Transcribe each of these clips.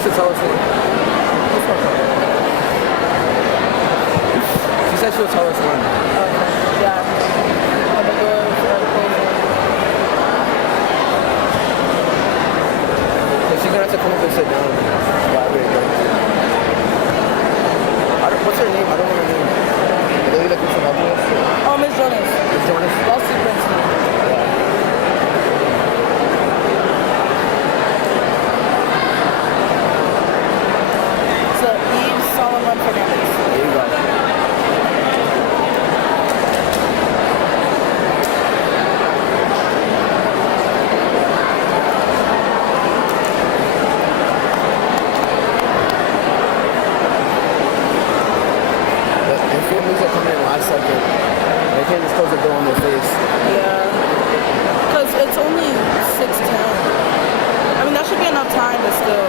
should tell us when. She said she'll tell us when. Yeah. And the doors are closing. She's gonna have to come up and sit down. What's her name? I don't know her name. The lady that comes to help us? Oh, Miss Jonas. Miss Jonas? That's Superintendent. So, Eve Solomon Fernandez. There you go. Second. They can't just close the door on their face. Yeah. Because it's only 6:10. I mean, that should be enough time, but still.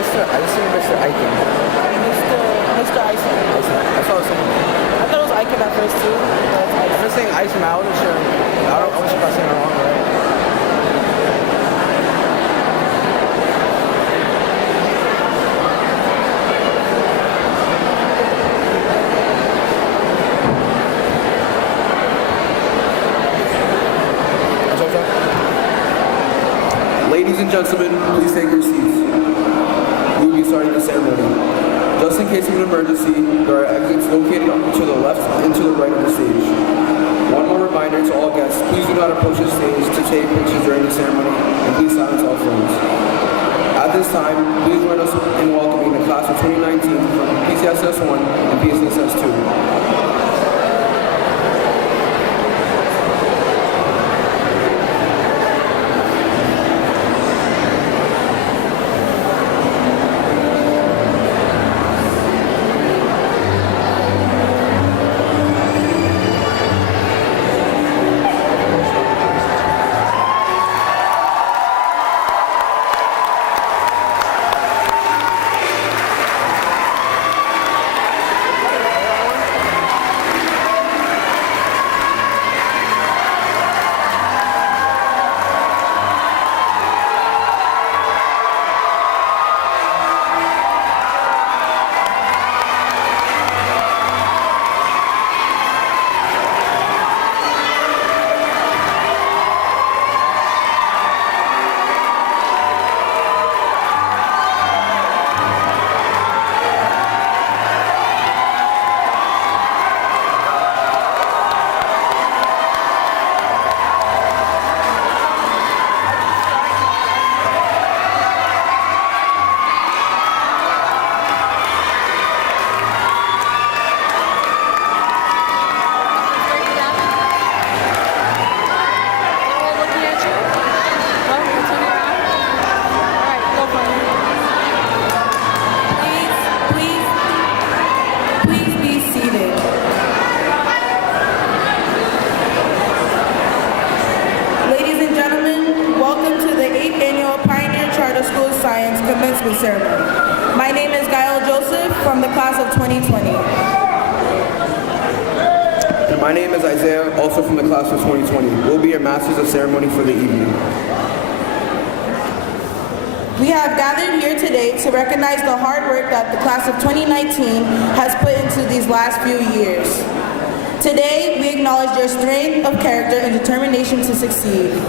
Mr. Eichen. Mr. Eisen. That's what I was saying. I thought it was Eichen at first too. I'm just saying Eichen. I wasn't sure. I was sure if I was saying it wrong, right? Ladies and gentlemen, please take your seats. We will be starting the ceremony. Just in case of an emergency, there are exits located to the left and to the right of the stage. One more reminder to all guests, please do not approach the stage to take pictures during the ceremony, and please silence all phones. At this time, please join us in welcoming the class of 2019 from PCSS 1 and PCSS 2. Commencement ceremony. My name is Gail Joseph from the class of 2020. And my name is Isaiah, also from the class of 2020. We'll be your masters of ceremony for the evening. We have gathered here today to recognize the hard work that the class of 2019 has put into these last few years. Today, we acknowledge their strength of character and determination to succeed.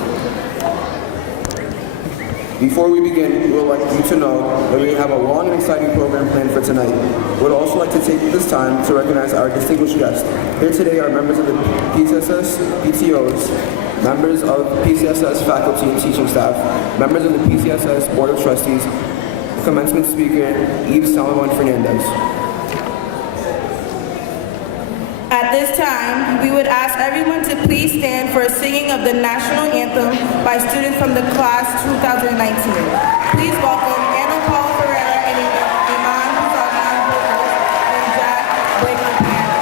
Before we begin, we would like you to know that we have a long and exciting program planned for tonight. We would also like to take this time to recognize our distinguished guests. Here today are members of the PCSS, PTOs, members of PCSS faculty and teaching staff, members of the PCSS Board of Trustees, commencement speaker, Eve Salomon Fernandez. At this time, we would ask everyone to please stand for a singing of the national anthem by students from the class 2019. Please welcome Ana Paula Ferreira and Iman Hussain vocals and Jack Blake on piano.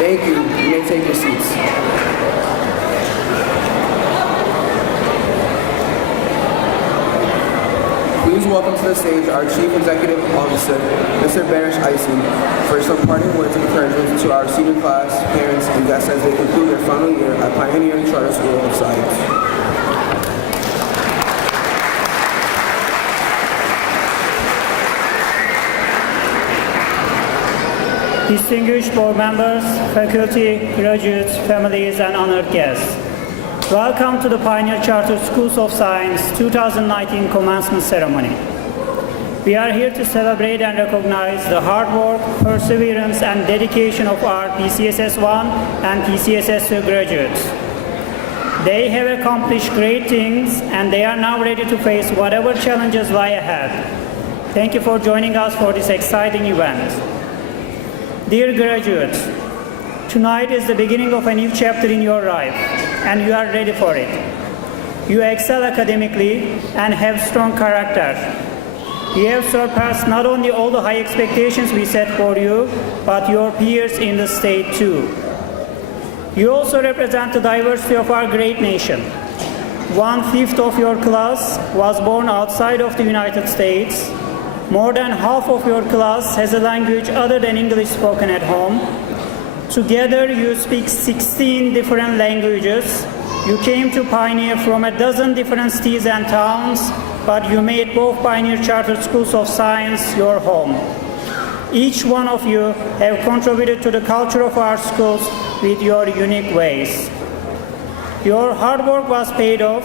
Thank you. You may take your seats. Please welcome to the stage our Chief Executive Officer, Mr. Banish Icing, for some parting words of encouragement to our senior class, parents, and guests as they conclude their final year at Pioneering Charter School of Science. Distinguished board members, faculty, graduates, families, and honored guests. Welcome to the Pioneer Charter Schools of Science 2019 Commencement Ceremony. We are here to celebrate and recognize the hard work, perseverance, and dedication of our PCSS 1 and PCSS 2 graduates. They have accomplished great things, and they are now ready to face whatever challenges lie ahead. Thank you for joining us for this exciting event. Dear graduates, tonight is the beginning of a new chapter in your life, and you are ready for it. You excel academically and have strong character. You have surpassed not only all the high expectations we set for you, but your peers in the state too. You also represent the diversity of our great nation. 1/5 of your class was born outside of the United States. More than half of your class has a language other than English spoken at home. Together, you speak 16 different languages. You came to Pioneer from a dozen different cities and towns, but you made both Pioneer Charter Schools of Science your home. Each one of you have contributed to the culture of our schools with your unique ways. Your hard work was paid off,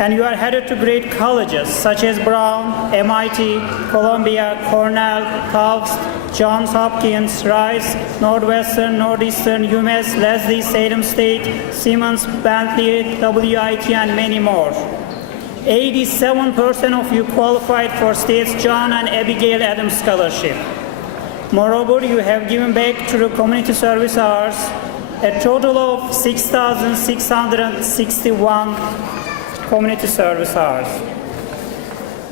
and you are headed to great colleges such as Brown, MIT, Columbia, Cornell, Tufts, Johns Hopkins, Rice, Northwestern, Northeastern, UMass, Lesley, Salem State, Simmons, Bentley, WIT, and many more. 87% of you qualified for State's John and Abigail Adams Scholarship. Moreover, you have given back to the community service hours a total of 6,661 community service hours.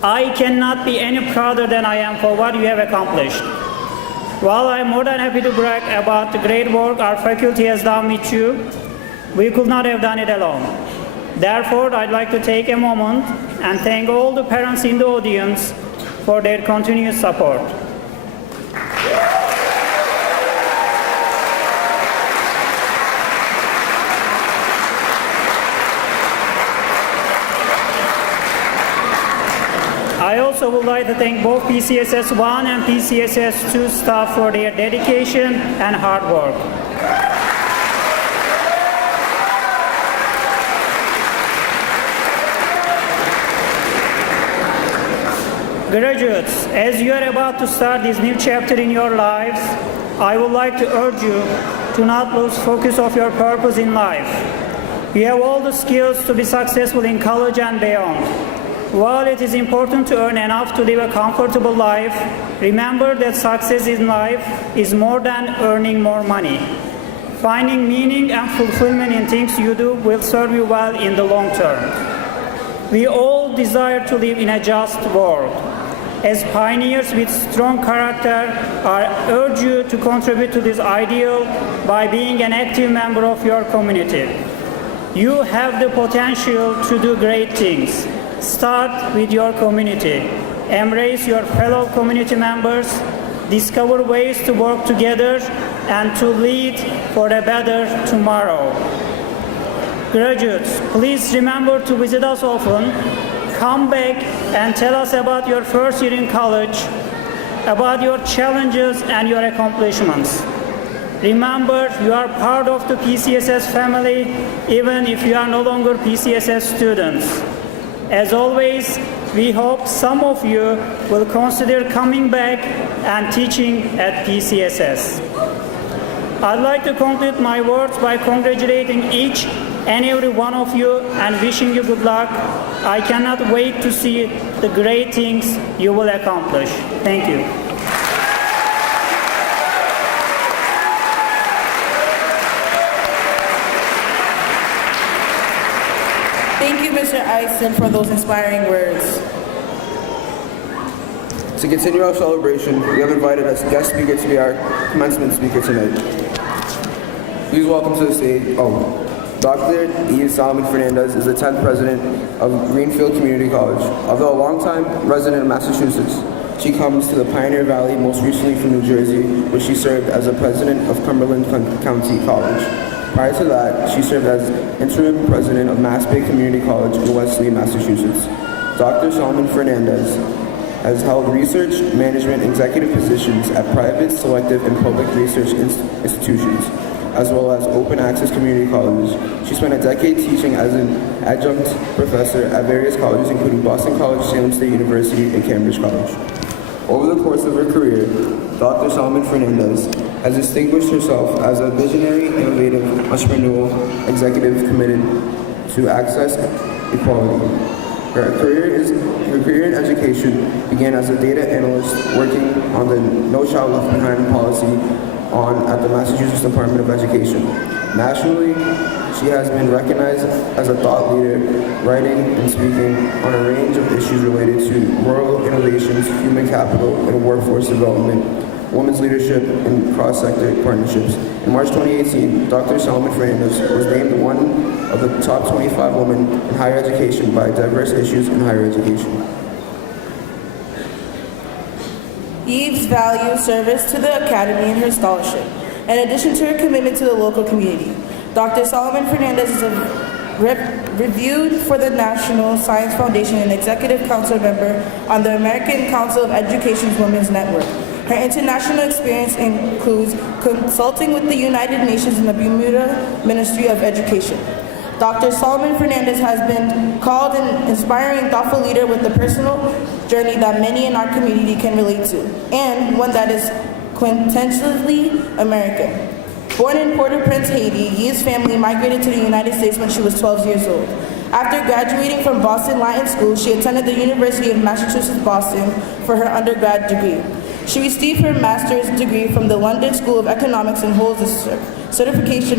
I cannot be any prouder than I am for what you have accomplished. While I am more than happy to brag about the great work our faculty has done with you, we could not have done it alone. Therefore, I'd like to take a moment and thank all the parents in the audience for their continuous support. I also would like to thank both PCSS 1 and PCSS 2 staff for their dedication and hard work. Graduates, as you are about to start this new chapter in your lives, I would like to urge you to not lose focus of your purpose in life. You have all the skills to be successful in college and beyond. While it is important to earn enough to live a comfortable life, remember that success in life is more than earning more money. Finding meaning and fulfillment in things you do will serve you well in the long term. We all desire to live in a just world. As pioneers with strong character, I urge you to contribute to this ideal by being an active member of your community. You have the potential to do great things. Start with your community. Embrace your fellow community members. Discover ways to work together and to lead for a better tomorrow. Graduates, please remember to visit us often. Come back and tell us about your first year in college, about your challenges and your accomplishments. Remember, you are part of the PCSS family, even if you are no longer PCSS students. As always, we hope some of you will consider coming back and teaching at PCSS. I'd like to conclude my words by congratulating each and every one of you and wishing you good luck. I cannot wait to see the great things you will accomplish. Thank you. Thank you, Mr. Eisen, for those inspiring words. To continue our celebration, we have invited as guest speaker to be our commencement speaker tonight. Please welcome to the stage, Dr. E. Solomon Fernandez is the 10th president of Greenfield Community College. Although a longtime resident of Massachusetts, she comes to the Pioneer Valley most recently from New Jersey, where she served as a president of Cumberland County College. Prior to that, she served as interim president of Mass Bay Community College in Wesley, Massachusetts. Dr. Solomon Fernandez has held research, management, and executive positions at private, selective, and public research institutions, as well as open access community colleges. She spent a decade teaching as an adjunct professor at various colleges, including Boston College, Salem State University, and Cambridge College. Over the course of her career, Dr. Solomon Fernandez has distinguished herself as a visionary, innovative, entrepreneurial executive committed to access equality. Her career in education began as a data analyst working on the No Child Left Behind policy at the Massachusetts Department of Education. Nationally, she has been recognized as a thought leader, writing and speaking on a range of issues related to rural innovations, human capital, and workforce development, women's leadership, and cross-sector partnerships. In March 2018, Dr. Solomon Fernandez was named one of the top 25 women in higher education by Diverse Issues in Higher Education. Eve's values service to the Academy and her scholarship, in addition to her commitment to the local community. Dr. Solomon Fernandez is a reviewed for the National Science Foundation and Executive Council member on the American Council of Education's Women's Network. Her international experience includes consulting with the United Nations and the Bermuda Ministry of Education. Dr. Solomon Fernandez has been called an inspiring, thoughtful leader with a personal journey that many in our community can relate to, and one that is quintessentially American. Born in Port-au-Prince, Haiti, Yee's family migrated to the United States when she was 12 years old. After graduating from Boston Latin School, she attended the University of Massachusetts, Boston for her undergrad degree. She received her master's degree from the London School of Economics and holds a certificate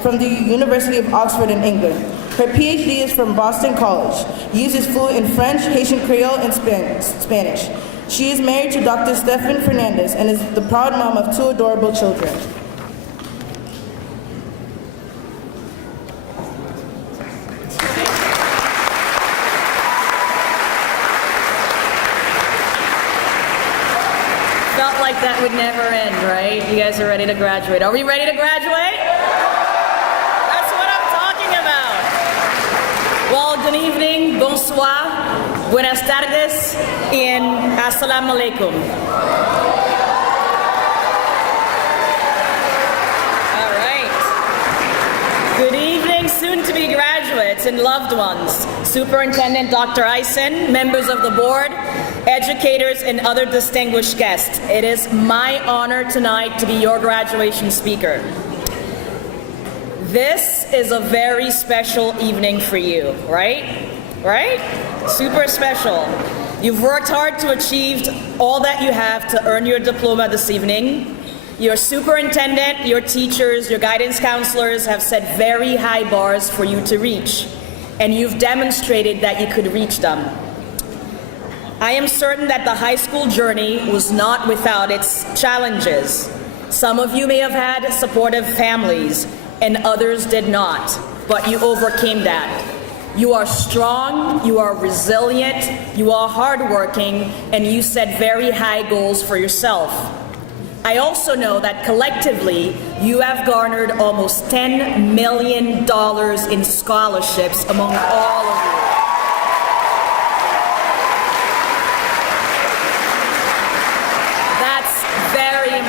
from the University of Oxford in England. Her PhD is from Boston College. Yee is fluent in French, Haitian Creole, and Spanish. She is married to Dr. Stephan Fernandez and is the proud mom of 2 adorable children. would never end, right? You guys are ready to graduate. Are we ready to graduate? That's what I'm talking about. Well, good evening, bonsoir, buenas tardes, and assalamu alaikum. All right. Good evening, soon-to-be graduates and loved ones, Superintendent Dr. Eisen, members of the board, educators, and other distinguished guests. It is my honor tonight to be your graduation speaker. This is a very special evening for you, right? Right? Super special. You've worked hard to achieve all that you have to earn your diploma this evening. Your superintendent, your teachers, your guidance counselors have set very high bars for you to reach, and you've demonstrated that you could reach them. I am certain that the high school journey was not without its challenges. Some of you may have had supportive families, and others did not, but you overcame that. You are strong, you are resilient, you are hardworking, and you set very high goals for yourself. I also know that collectively, you have garnered almost $10 million in scholarships among all of you.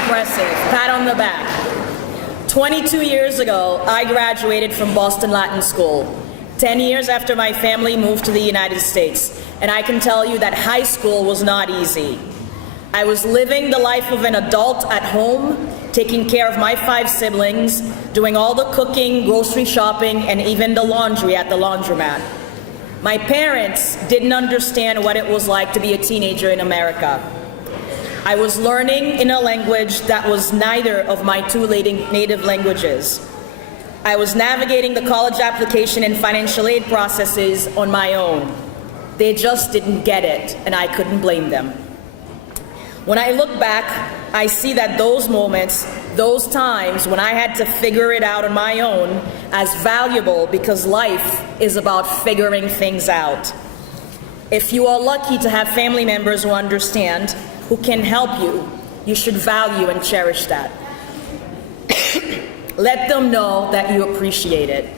Impressive. Pat on the back. 22 years ago, I graduated from Boston Latin School. 10 years after my family moved to the United States, and I can tell you that high school was not easy. I was living the life of an adult at home, taking care of my 5 siblings, doing all the cooking, grocery shopping, and even the laundry at the laundromat. My parents didn't understand what it was like to be a teenager in America. I was learning in a language that was neither of my 2 native languages. I was navigating the college application and financial aid processes on my own. They just didn't get it, and I couldn't blame them. When I look back, I see that those moments, those times when I had to figure it out on my own, as valuable because life is about figuring things out. If you are lucky to have family members who understand, who can help you, you should value and cherish that. Let them know that you appreciate it.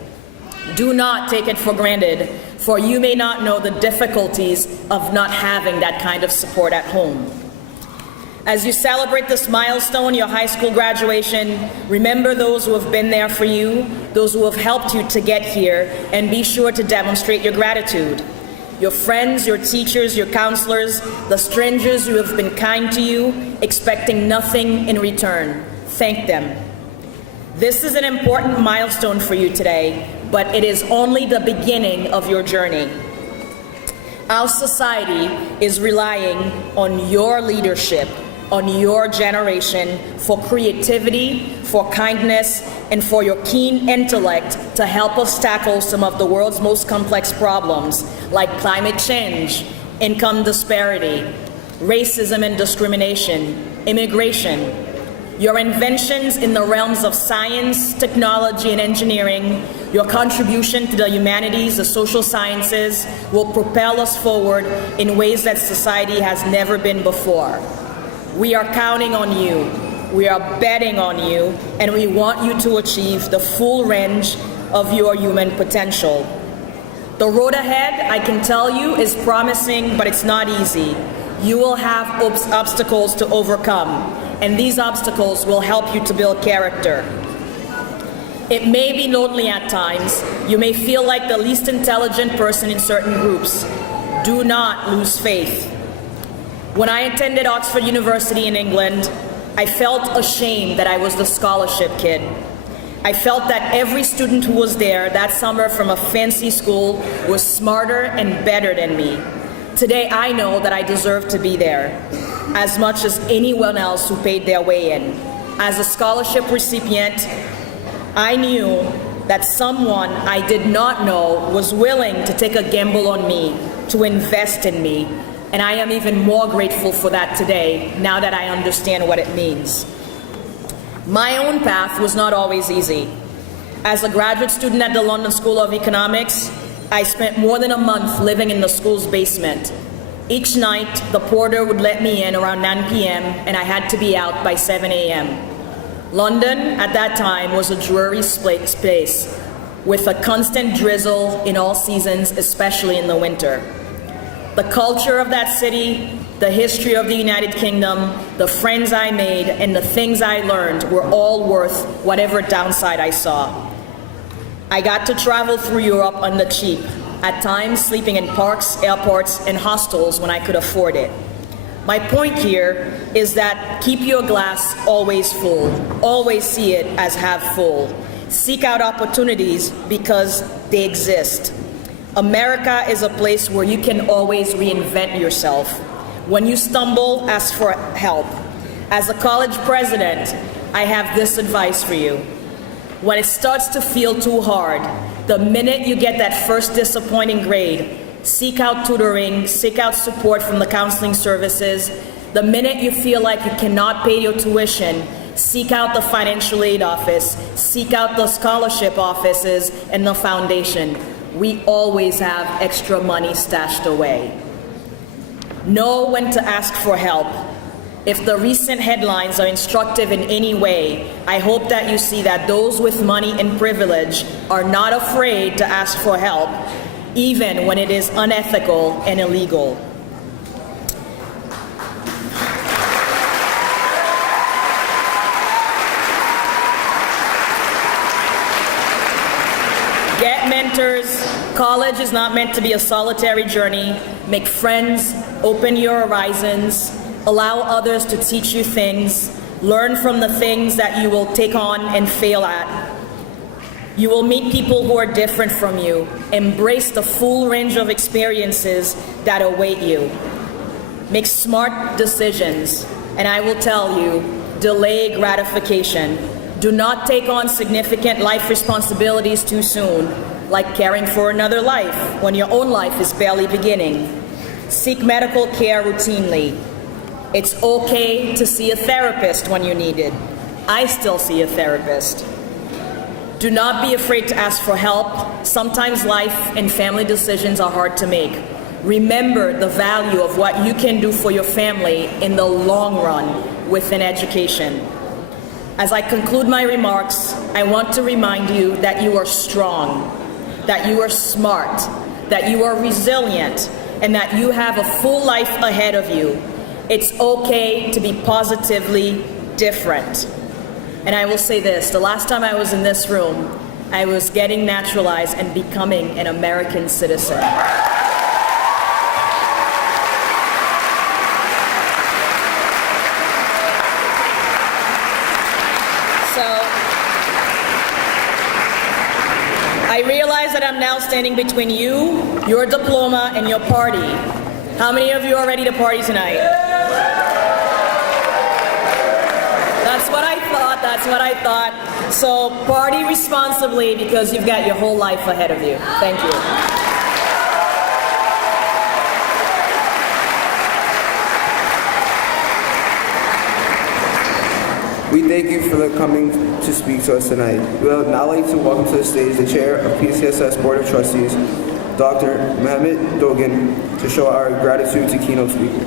Do not take it for granted, for you may not know the difficulties of not having that kind of support at home. As you celebrate this milestone, your high school graduation, remember those who have been there for you, those who have helped you to get here, and be sure to demonstrate your gratitude. Your friends, your teachers, your counselors, the strangers who have been kind to you, expecting nothing in return. Thank them. This is an important milestone for you today, but it is only the beginning of your journey. Our society is relying on your leadership, on your generation, for creativity, for kindness, and for your keen intellect to help us tackle some of the world's most complex problems, like climate change, income disparity, racism and discrimination, immigration. Your inventions in the realms of science, technology, and engineering, your contribution to the humanities, the social sciences, will propel us forward in ways that society has never been before. We are counting on you, we are betting on you, and we want you to achieve the full range of your human potential. The road ahead, I can tell you, is promising, but it's not easy. You will have obstacles to overcome, and these obstacles will help you to build character. It may be lonely at times. You may feel like the least intelligent person in certain groups. Do not lose faith. When I attended Oxford University in England, I felt ashamed that I was the scholarship kid. I felt that every student who was there that summer from a fancy school was smarter and better than me. Today, I know that I deserve to be there, as much as anyone else who paid their way in. As a scholarship recipient, I knew that someone I did not know was willing to take a gamble on me, to invest in me, and I am even more grateful for that today, now that I understand what it means. My own path was not always easy. As a graduate student at the London School of Economics, I spent more than a month living in the school's basement. Each night, the porter would let me in around 9 p.m. and I had to be out by 7 a.m. London, at that time, was a dreary space with a constant drizzle in all seasons, especially in the winter. The culture of that city, the history of the United Kingdom, the friends I made, and the things I learned were all worth whatever downside I saw. I got to travel through Europe on the cheap, at times sleeping in parks, airports, and hostels when I could afford it. My point here is that keep your glass always full. Always see it as half full. Seek out opportunities because they exist. America is a place where you can always reinvent yourself. When you stumble, ask for help. As a college president, I have this advice for you. When it starts to feel too hard, the minute you get that first disappointing grade, seek out tutoring, seek out support from the counseling services. The minute you feel like you cannot pay your tuition, seek out the financial aid office, seek out the scholarship offices and the foundation. We always have extra money stashed away. Know when to ask for help. If the recent headlines are instructive in any way, I hope that you see that those with money and privilege are not afraid to ask for help, even when it is unethical and illegal. Get mentors. College is not meant to be a solitary journey. Make friends, open your horizons, allow others to teach you things, learn from the things that you will take on and fail at. You will meet people who are different from you. Embrace the full range of experiences that await you. Make smart decisions, and I will tell you, delay gratification. Do not take on significant life responsibilities too soon, like caring for another life when your own life is barely beginning. Seek medical care routinely. It's okay to see a therapist when you need it. I still see a therapist. Do not be afraid to ask for help. Sometimes life and family decisions are hard to make. Remember the value of what you can do for your family in the long run with an education. As I conclude my remarks, I want to remind you that you are strong, that you are smart, that you are resilient, and that you have a full life ahead of you. It's okay to be positively different. And I will say this, the last time I was in this room, I was getting naturalized and becoming an American citizen. So, I realize that I'm now standing between you, your diploma, and your party. How many of you are ready to party tonight? That's what I thought. So party responsibly because you've got your whole life ahead of you. Thank you. We thank you for coming to speak to us tonight. We would now like to welcome to the stage the Chair of PCSS Board of Trustees, Dr. Mehmet Dogan, to show our gratitude to keynote speaker.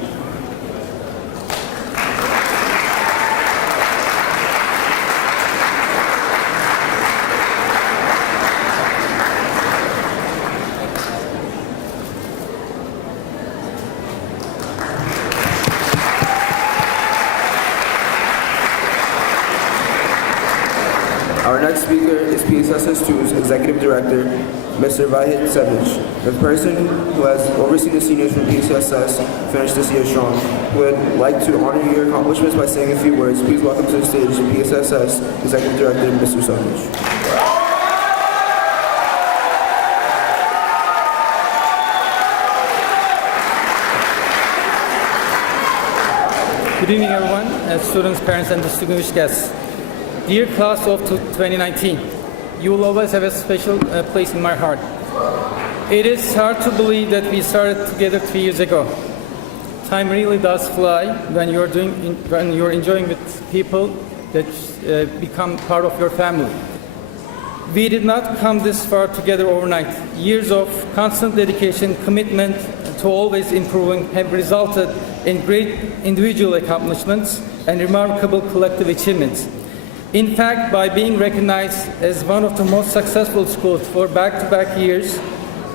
Our next speaker is PCSS 2's Executive Director, Mr. Vahid Savage, the person who has overseen the seniors from PCSS finished this year strong. We would like to honor your accomplishments by saying a few words. Please welcome to the stage PCSS Executive Director, Mr. Savage. Good evening, everyone, students, parents, and distinguished guests. Dear class of 2019, you will always have a special place in my heart. It is hard to believe that we started together 3 years ago. Time really does fly when you're enjoying with people that become part of your family. We did not come this far together overnight. Years of constant dedication, commitment, to always improving have resulted in great individual accomplishments and remarkable collective achievements. In fact, by being recognized as one of the most successful schools for back-to-back years,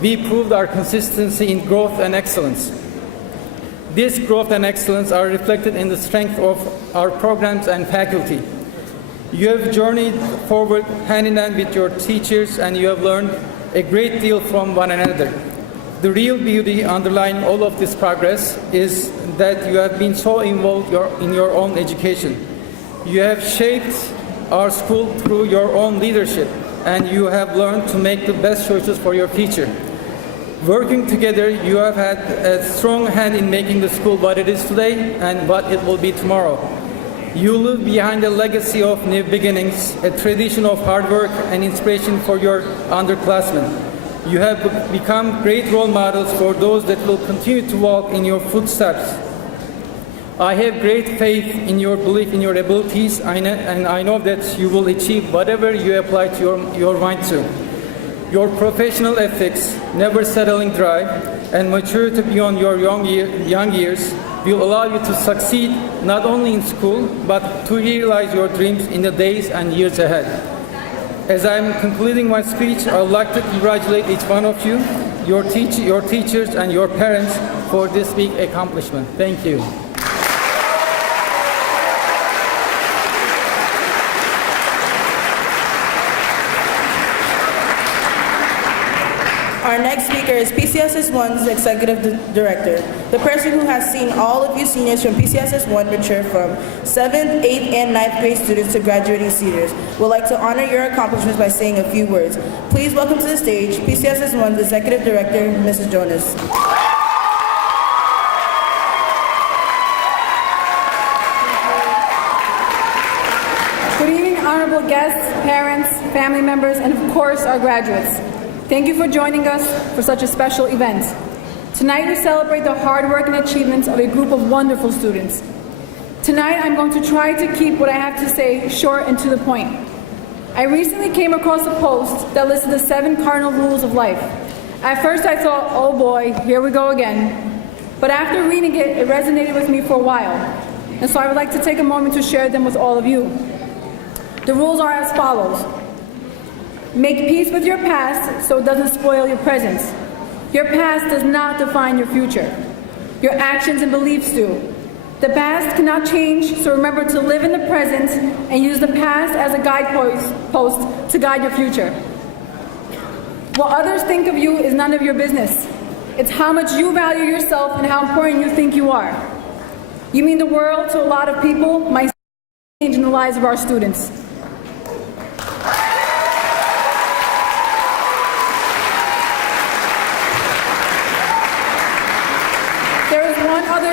we proved our consistency in growth and excellence. This growth and excellence are reflected in the strength of our programs and faculty. You have journeyed forward hand in hand with your teachers, and you have learned a great deal from one another. The real beauty underlying all of this progress is that you have been so involved in your own education. You have shaped our school through your own leadership, and you have learned to make the best choices for your future. Working together, you have had a strong hand in making the school what it is today and what it will be tomorrow. You live behind a legacy of new beginnings, a tradition of hard work and inspiration for your underclassmen. You have become great role models for those that will continue to walk in your footsteps. I have great faith in your belief in your abilities, and I know that you will achieve whatever you apply to your mind to. Your professional ethics, never settling drive, and maturity beyond your young years will allow you to succeed not only in school, but to realize your dreams in the days and years ahead. As I am concluding my speech, I would like to congratulate each one of you, your teachers, and your parents for this big accomplishment. Thank you. Our next speaker is PCSS 1's Executive Director, the person who has seen all of you seniors from PCSS 1 mature from 7th, 8th, and 9th grade students to graduating seniors. Would like to honor your accomplishments by saying a few words. Please welcome to the stage PCSS 1's Executive Director, Mrs. Jonas. Good evening, honorable guests, parents, family members, and of course, our graduates. Thank you for joining us for such a special event. Tonight we celebrate the hard work and achievements of a group of wonderful students. Tonight I'm going to try to keep what I have to say short and to the point. I recently came across a post that listed the 7 cardinal rules of life. At first I thought, oh boy, here we go again. But after reading it, it resonated with me for a while. And so I would like to take a moment to share them with all of you. The rules are as follows. Make peace with your past so it doesn't spoil your present. Your past does not define your future. Your actions and beliefs do. The past cannot change, so remember to live in the present and use the past as a guidepost to guide your future. What others think of you is none of your business. It's how much you value yourself and how important you think you are. You mean the world to a lot of people, might change in the lives of our students.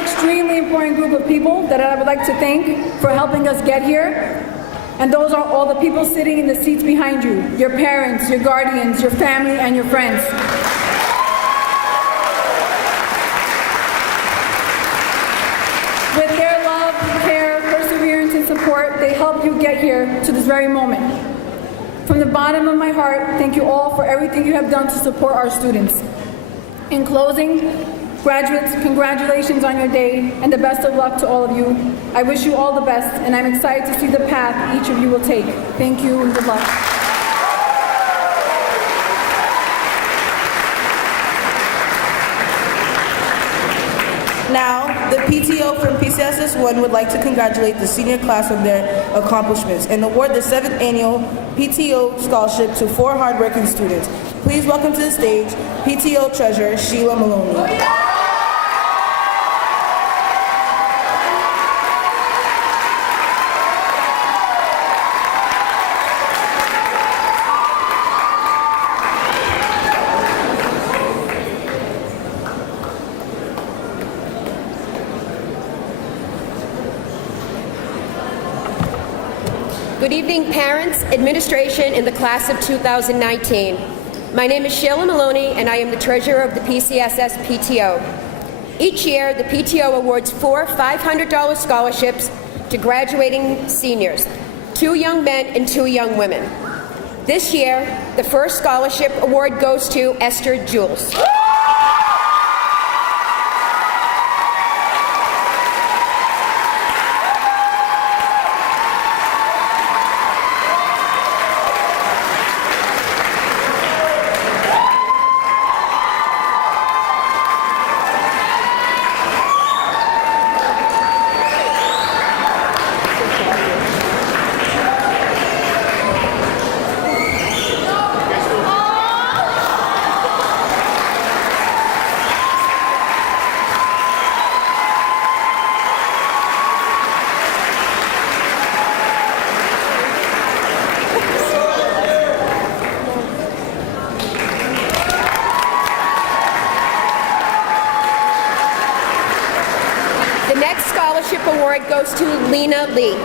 Extremely important group of people that I would like to thank for helping us get here. And those are all the people sitting in the seats behind you, your parents, your guardians, your family, and your friends. With their love, care, perseverance, and support, they help you get here to this very moment. From the bottom of my heart, thank you all for everything you have done to support our students. In closing, graduates, congratulations on your day, and the best of luck to all of you. I wish you all the best, and I'm excited to see the path each of you will take. Thank you, and good luck. Now, the PTO from PCSS 1 would like to congratulate the senior class on their accomplishments and award the 7th annual PTO scholarship to 4 hardworking students. Please welcome to the stage PTO Treasurer Sheila Maloney. Good evening, parents, administration, and the class of 2019. My name is Sheila Maloney, and I am the treasurer of the PCSS PTO. Each year, the PTO awards 4 $500 scholarships to graduating seniors, 2 young men and 2 young women. This year, the first scholarship award goes to Esther Jules. award goes to Lena Lee.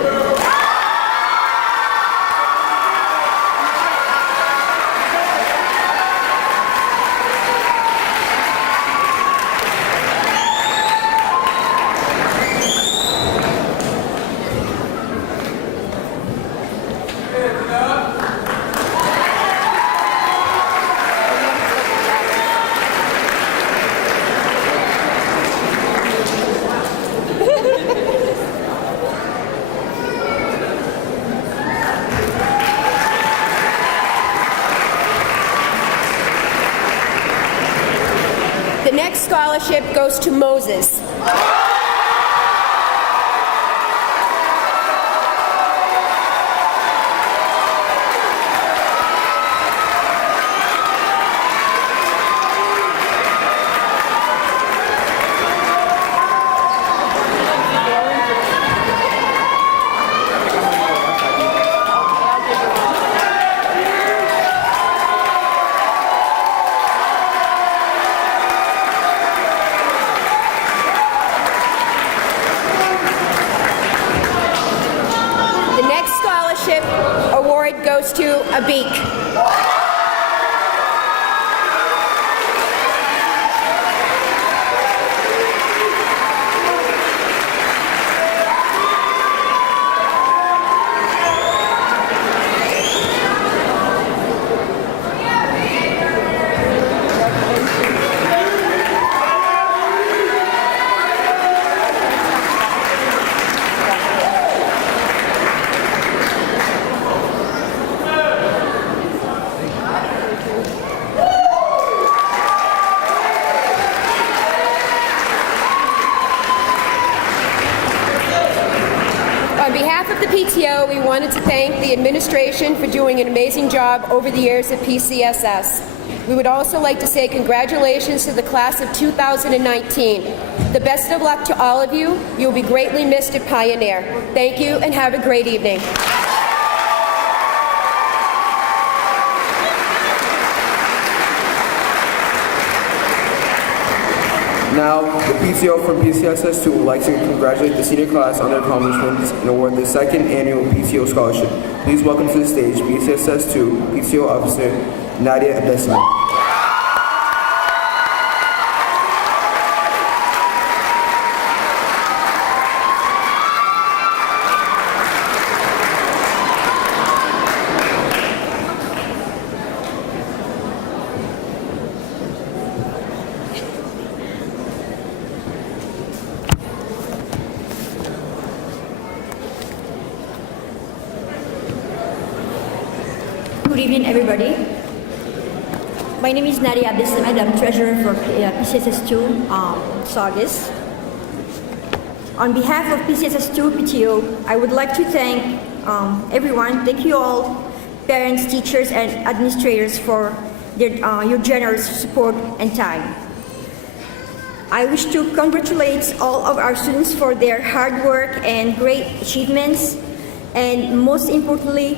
The next scholarship goes to Moses. Award goes to Abik. On behalf of the PTO, we wanted to thank the administration for doing an amazing job over the years at PCSS. We would also like to say congratulations to the class of 2019. The best of luck to all of you. You'll be greatly missed at Pioneer. Thank you and have a great evening. Now, the PTO from PCSS2 would like to congratulate the senior class on their accomplishments and award the second annual PTO scholarship. Please welcome to the stage PCSS2 PTO Officer Nadia Abdesman. Good evening, everybody. My name is Nadia Abdeslamad. I'm treasurer for PCSS2 Saugus. On behalf of PCSS2 PTO, I would like to thank everyone. Thank you all, parents, teachers, and administrators for your generous support and time. I wish to congratulate all of our students for their hard work and great achievements, and most importantly,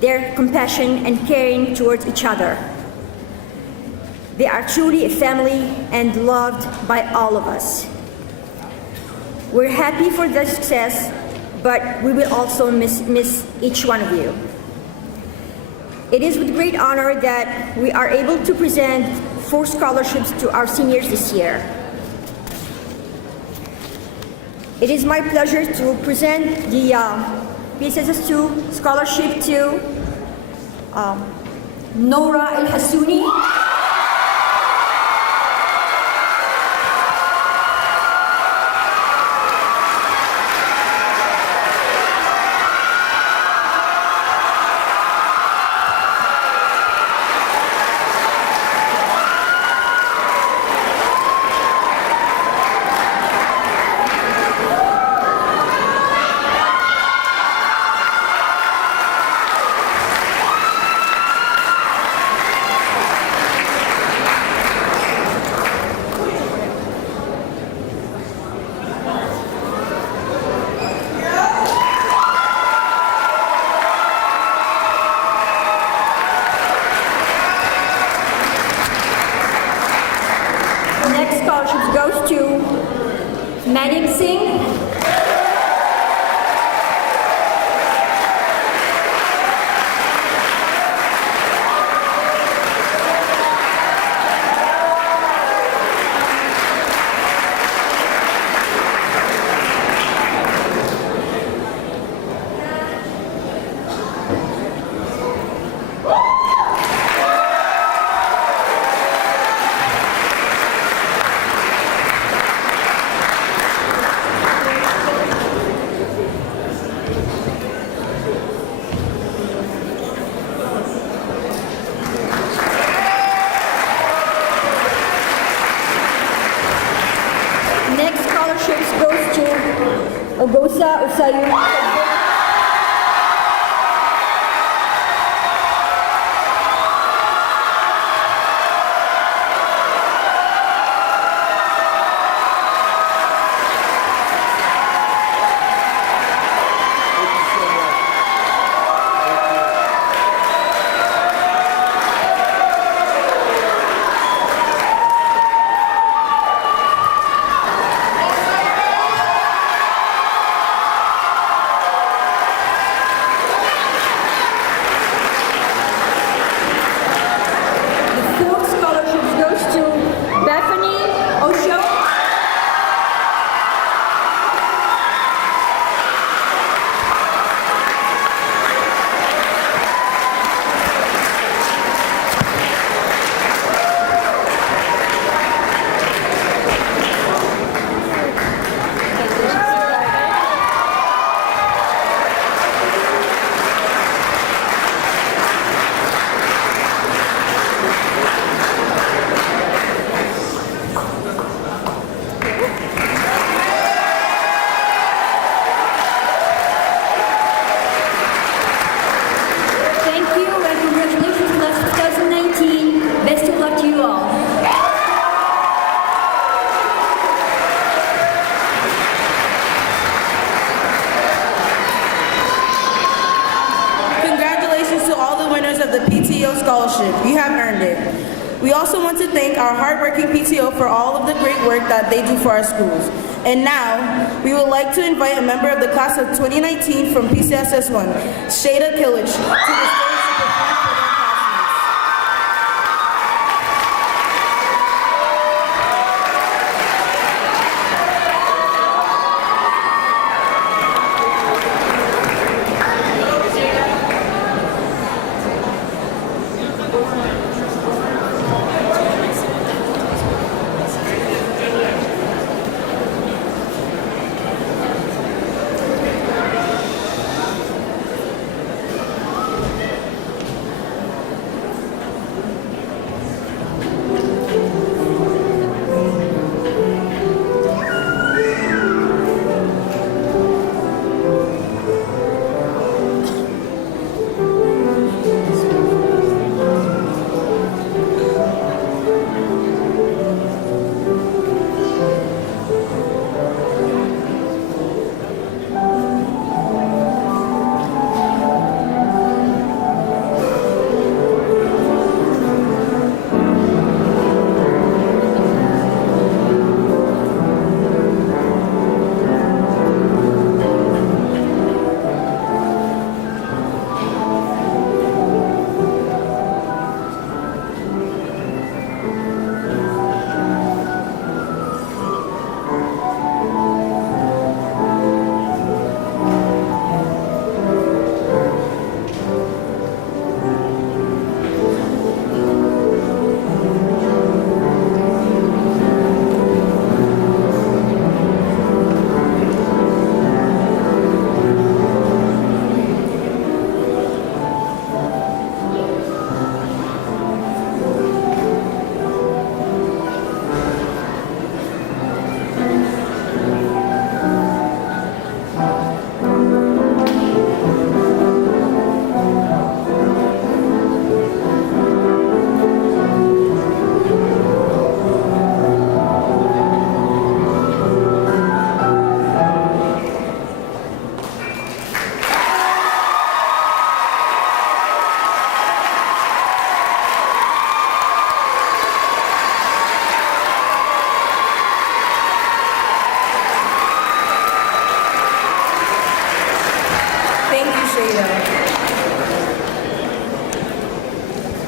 their compassion and caring towards each other. They are truly a family and loved by all of us. We're happy for their success, but we will also miss each one of you. It is with great honor that we are able to present 4 scholarships to our seniors this year. It is my pleasure to present the PCSS2 scholarship to Nora El Hassouni, goes to Manning Singh. Ogosa Usayu. You have earned it. We also want to thank our hardworking PTO for all of the great work that they do for our schools. And now, we would like to invite a member of the class of 2019 from PCSS 1, Shada Kilich, to the stage to perform for their classmates.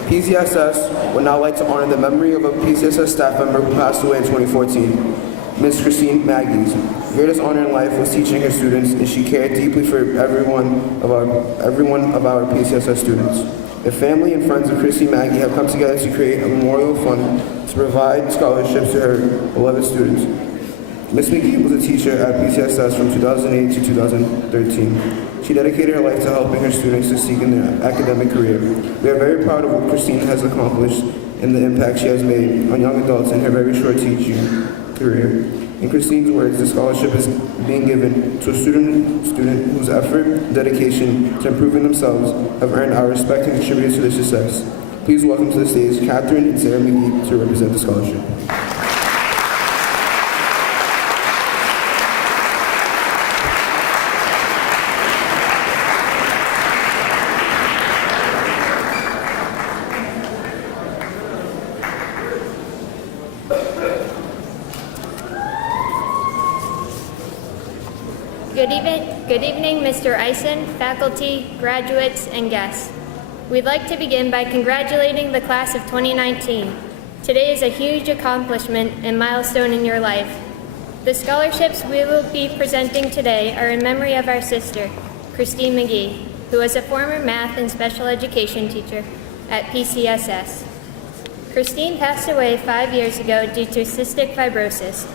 PCSS would now like to honor the memory of a PCSS staff member who passed away in 2014, Ms. Christine Maggies. Her greatest honor in life was teaching her students, and she cared deeply for everyone of our PCSS students. The family and friends of Christine Maggie have come together to create a memorial fund to provide scholarships to her beloved students. Ms. McGee was a teacher at PCSS from 2008 to 2013. She dedicated her life to helping her students succeed in their academic career. We are very proud of what Christine has accomplished and the impact she has made on young adults in her very short teaching career. In Christine's words, the scholarship is being given to a student whose effort, dedication to improving themselves have earned our respect and contributed to their success. Please welcome to the stage Catherine and Sarah McGee to represent the scholarship. Good evening, Mr. Eisen, faculty, graduates, and guests. We'd like to begin by congratulating the class of 2019. Today is a huge accomplishment and milestone in your life. The scholarships we will be presenting today are in memory of our sister, Christine McGee, who was a former math and special education teacher at PCSS. Christine passed away 5 years ago due to cystic fibrosis,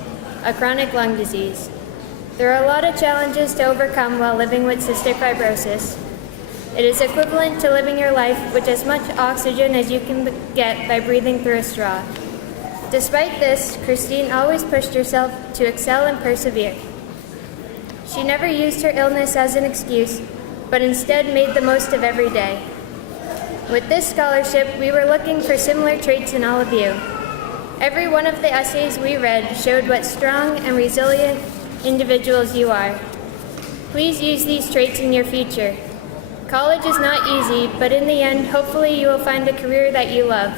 a chronic lung disease. There are a lot of challenges to overcome while living with cystic fibrosis. It is equivalent to living your life with as much oxygen as you can get by breathing through a straw. Despite this, Christine always pushed herself to excel and persevere. She never used her illness as an excuse, but instead made the most of every day. With this scholarship, we were looking for similar traits in all of you. Every one of the essays we read showed what strong and resilient individuals you are. Please use these traits in your future. College is not easy, but in the end, hopefully you will find a career that you love.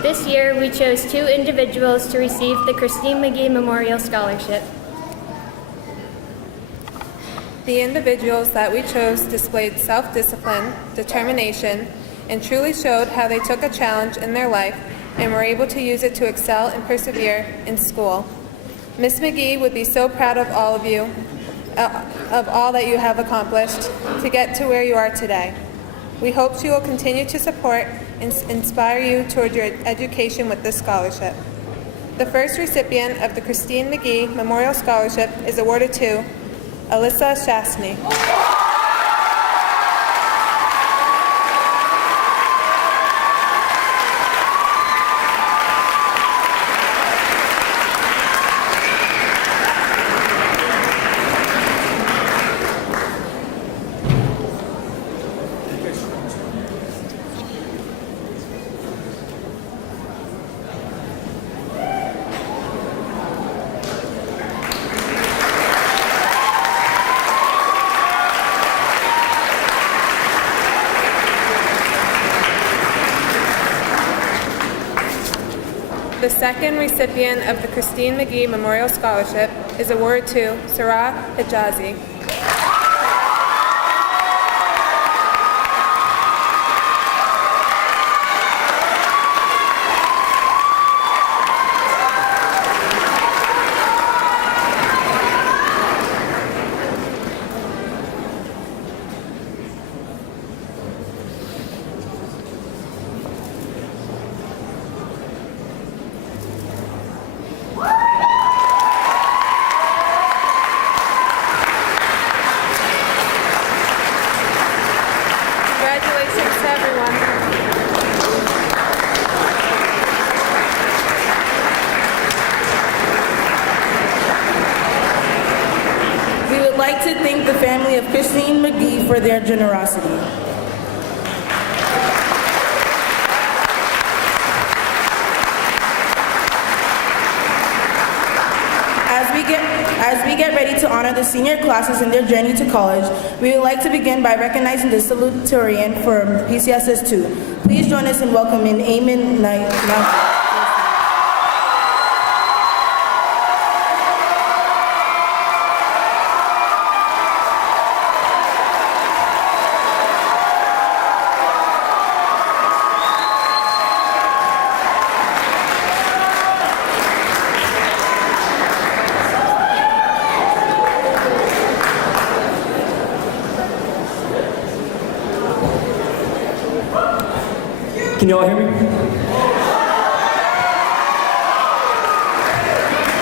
This year, we chose 2 individuals to receive the Christine McGee Memorial Scholarship. The individuals that we chose displayed self-discipline, determination, and truly showed how they took a challenge in their life and were able to use it to excel and persevere in school. Ms. McGee would be so proud of all of you, of all that you have accomplished to get to where you are today. We hope she will continue to support and inspire you toward your education with this scholarship. The first recipient of the Christine McGee Memorial Scholarship is awarded to Alyssa Shastny. The second recipient of the Christine McGee Memorial Scholarship is awarded to Sarah Hijazi. of Christine McGee for their generosity. As we get ready to honor the senior classes in their journey to college, we would like to begin by recognizing the Salutatorian for PCSS 2. Please join us in welcoming Eamon Knight. Can you all hear me?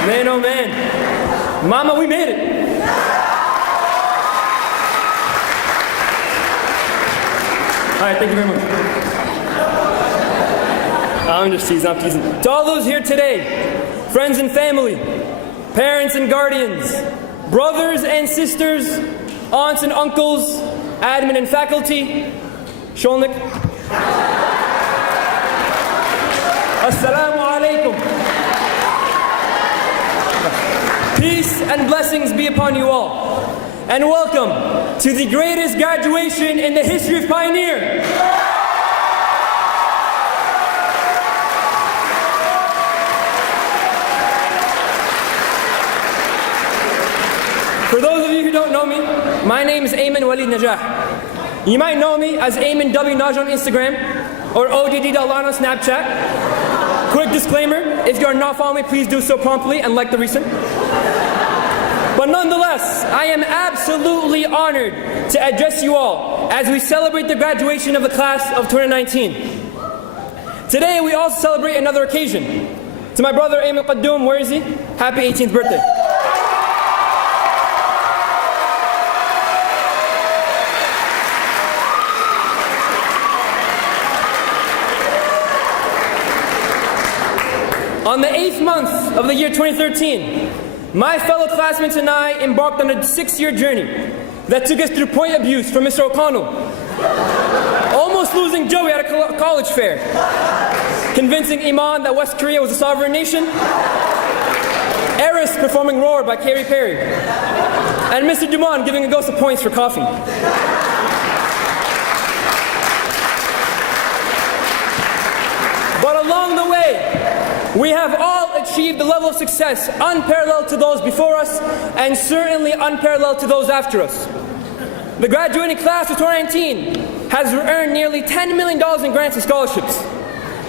Man, oh man. Mama, we made it. All right, thank you very much. I'm just teasing, I'm teasing. To all those here today, friends and family, parents and guardians, brothers and sisters, aunts and uncles, admin and faculty, Sholnik. Assalamu alaikum. Peace and blessings be upon you all. And welcome to the greatest graduation in the history of Pioneer. For those of you who don't know me, my name is Ayman Walid Najah. You might know me as Ayman W. Najah on Instagram or ODD.Lan on Snapchat. Quick disclaimer, if you are not following me, please do so promptly and like the recent. But nonetheless, I am absolutely honored to address you all as we celebrate the graduation of the class of 2019. Today we also celebrate another occasion. To my brother Ayman Qaddoum, where is he? Happy 18th birthday. On the 8th month of the year 2013, my fellow classmates and I embarked on a 6-year journey that took us through point abuse from Mr. O'Connell, almost losing Joey at a college fair, convincing Iman that West Korea was a sovereign nation, Eris performing Roar by Katy Perry, and Mr. Dumont giving a ghost of points for coffee. But along the way, we have all achieved a level of success unparalleled to those before us and certainly unparalleled to those after us. The graduating class of 2019 has earned nearly $10 million in grants and scholarships,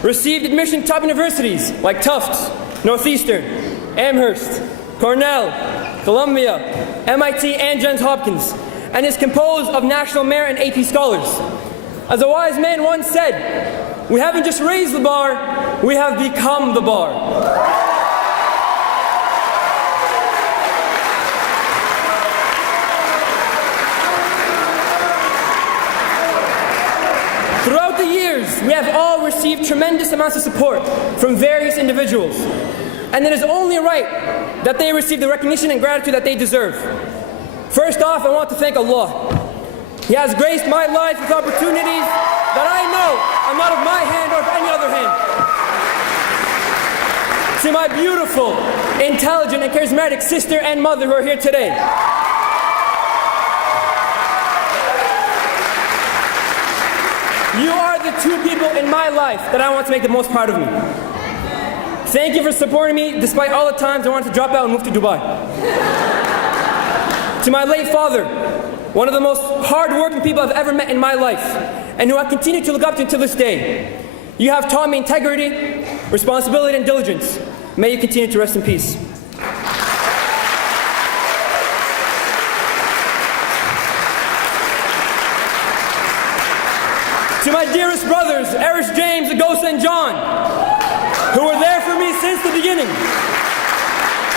received admission to top universities like Tufts, Northeastern, Amherst, Cornell, Columbia, MIT, and Johns Hopkins, and is composed of national merit and AP scholars. As a wise man once said, we haven't just raised the bar, we have become the bar. Throughout the years, we have all received tremendous amounts of support from various individuals, and it is only right that they receive the recognition and gratitude that they deserve. First off, I want to thank Allah. He has graced my life with opportunities that I know are not of my hand or of any other hand. To my beautiful, intelligent, and charismatic sister and mother who are here today. You are the two people in my life that I want to make the most proud of me. Thank you for supporting me despite all the times I wanted to drop out and move to Dubai. To my late father, one of the most hard-working people I've ever met in my life, and who I continue to look up to until this day. You have taught me integrity, responsibility, and diligence. May you continue to rest in peace. To my dearest brothers, Eris, James, Agosa, and John, who were there for me since the beginning.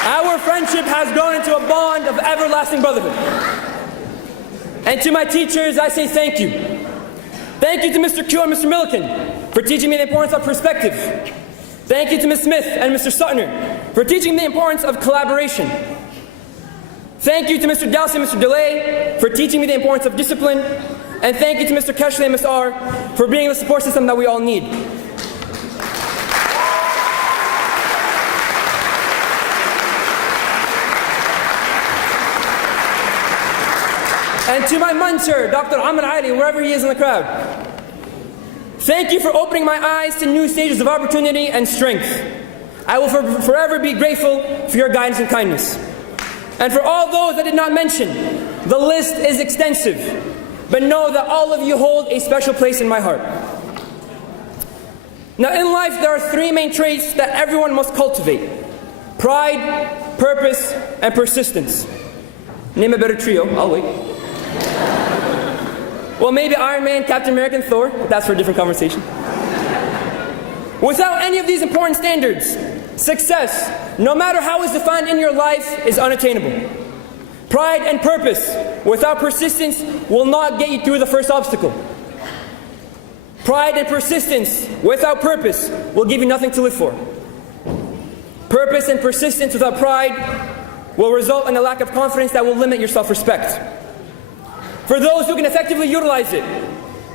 Our friendship has grown into a bond of everlasting brotherhood. And to my teachers, I say thank you. Thank you to Mr. Q and Mr. Milliken for teaching me the importance of perspective. Thank you to Ms. Smith and Mr. Sutner for teaching me the importance of collaboration. Thank you to Mr. Dowsey and Mr. DeLay for teaching me the importance of discipline. And thank you to Mr. Keshley and Ms. R for being the support system that we all need. And to my mentor, Dr. Ahmed Ali, wherever he is in the crowd, thank you for opening my eyes to new stages of opportunity and strength. I will forever be grateful for your guidance and kindness. And for all those I did not mention, the list is extensive, but know that all of you hold a special place in my heart. Now, in life, there are three main traits that everyone must cultivate: pride, purpose, and persistence. Name a better trio. I'll wait. Well, maybe Iron Man, Captain America, and Thor, but that's for a different conversation. Without any of these important standards, success, no matter how it's defined in your life, is unattainable. Pride and purpose, without persistence, will not get you through the first obstacle. Pride and persistence, without purpose, will give you nothing to live for. Purpose and persistence without pride will result in a lack of confidence that will limit your self-respect. For those who can effectively utilize it,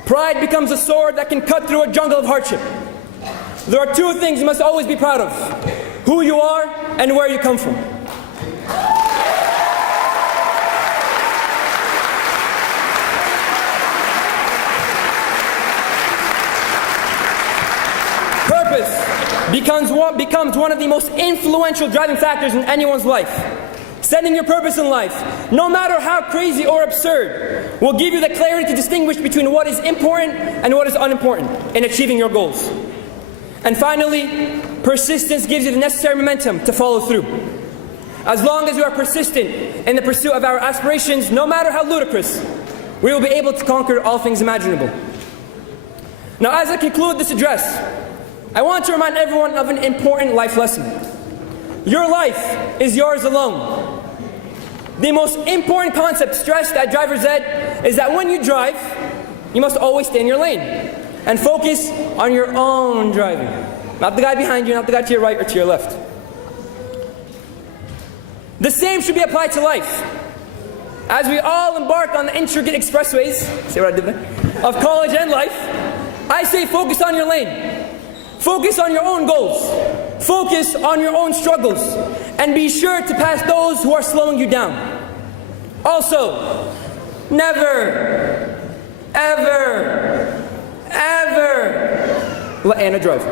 pride becomes a sword that can cut through a jungle of hardship. There are two things you must always be proud of: who you are and where you come from. Purpose becomes one of the most influential driving factors in anyone's life. Setting your purpose in life, no matter how crazy or absurd, will give you the clarity to distinguish between what is important and what is unimportant in achieving your goals. And finally, persistence gives you the necessary momentum to follow through. As long as we are persistent in the pursuit of our aspirations, no matter how ludicrous, we will be able to conquer all things imaginable. Now, as I conclude this address, I want to remind everyone of an important life lesson. Your life is yours alone. The most important concept stressed at driver's ed is that when you drive, you must always stay in your lane and focus on your own driving. Not the guy behind you, not the guy to your right or to your left. The same should be applied to life. As we all embark on the intricate expressways, see what I did there, of college and life, I say focus on your lane. Focus on your own goals. Focus on your own struggles. And be sure to pass those who are slowing you down. Also, never, ever, ever let Anna drive.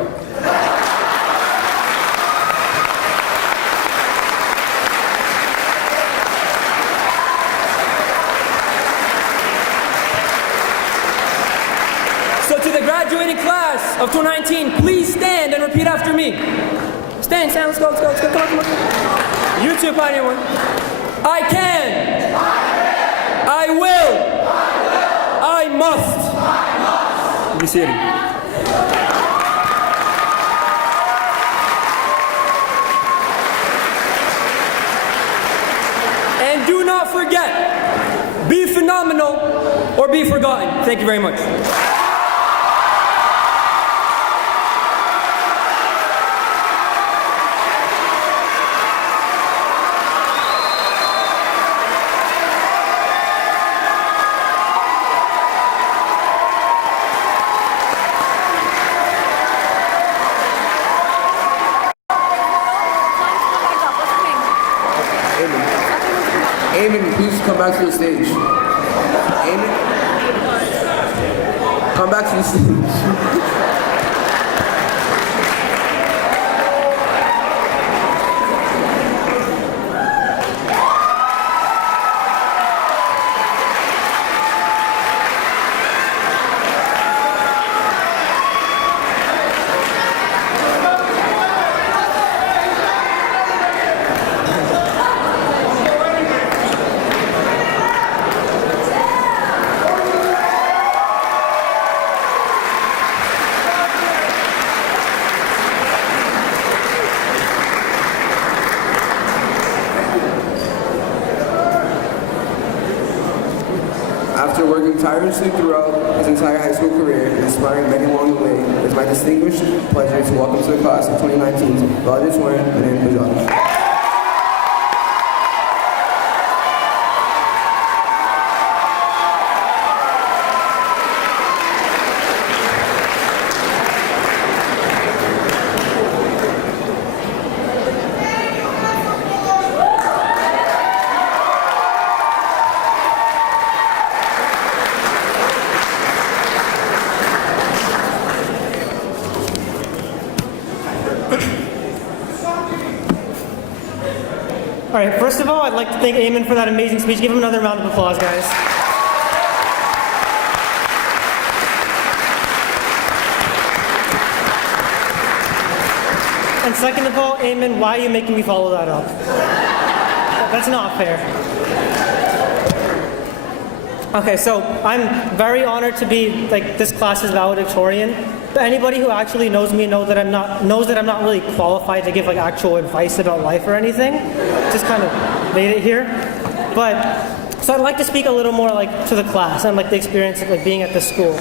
So to the graduating class of 2019, please stand and repeat after me. Stand, let's go, come on. You too, Pioneer One. I can. I will. I must. Be seated. And do not forget, be phenomenal or be forgotten. Thank you very much. Eamon, please come back to the stage. Eamon, come back to the stage. After working tirelessly throughout his entire high school career and inspiring many along the way, it is my distinguished pleasure to welcome to the class of 2019's Valedictorian and All right, first of all, I'd like to thank Eamon for that amazing speech. Give him another round of applause, guys. And second of all, Eamon, why are you making me follow that up? That's not fair. Okay, so I'm very honored to be this class's valedictorian. But anybody who actually knows me knows that I'm not really qualified to give actual advice about life or anything. Just kind of made it here. But so I'd like to speak a little more to the class and the experience of being at the school.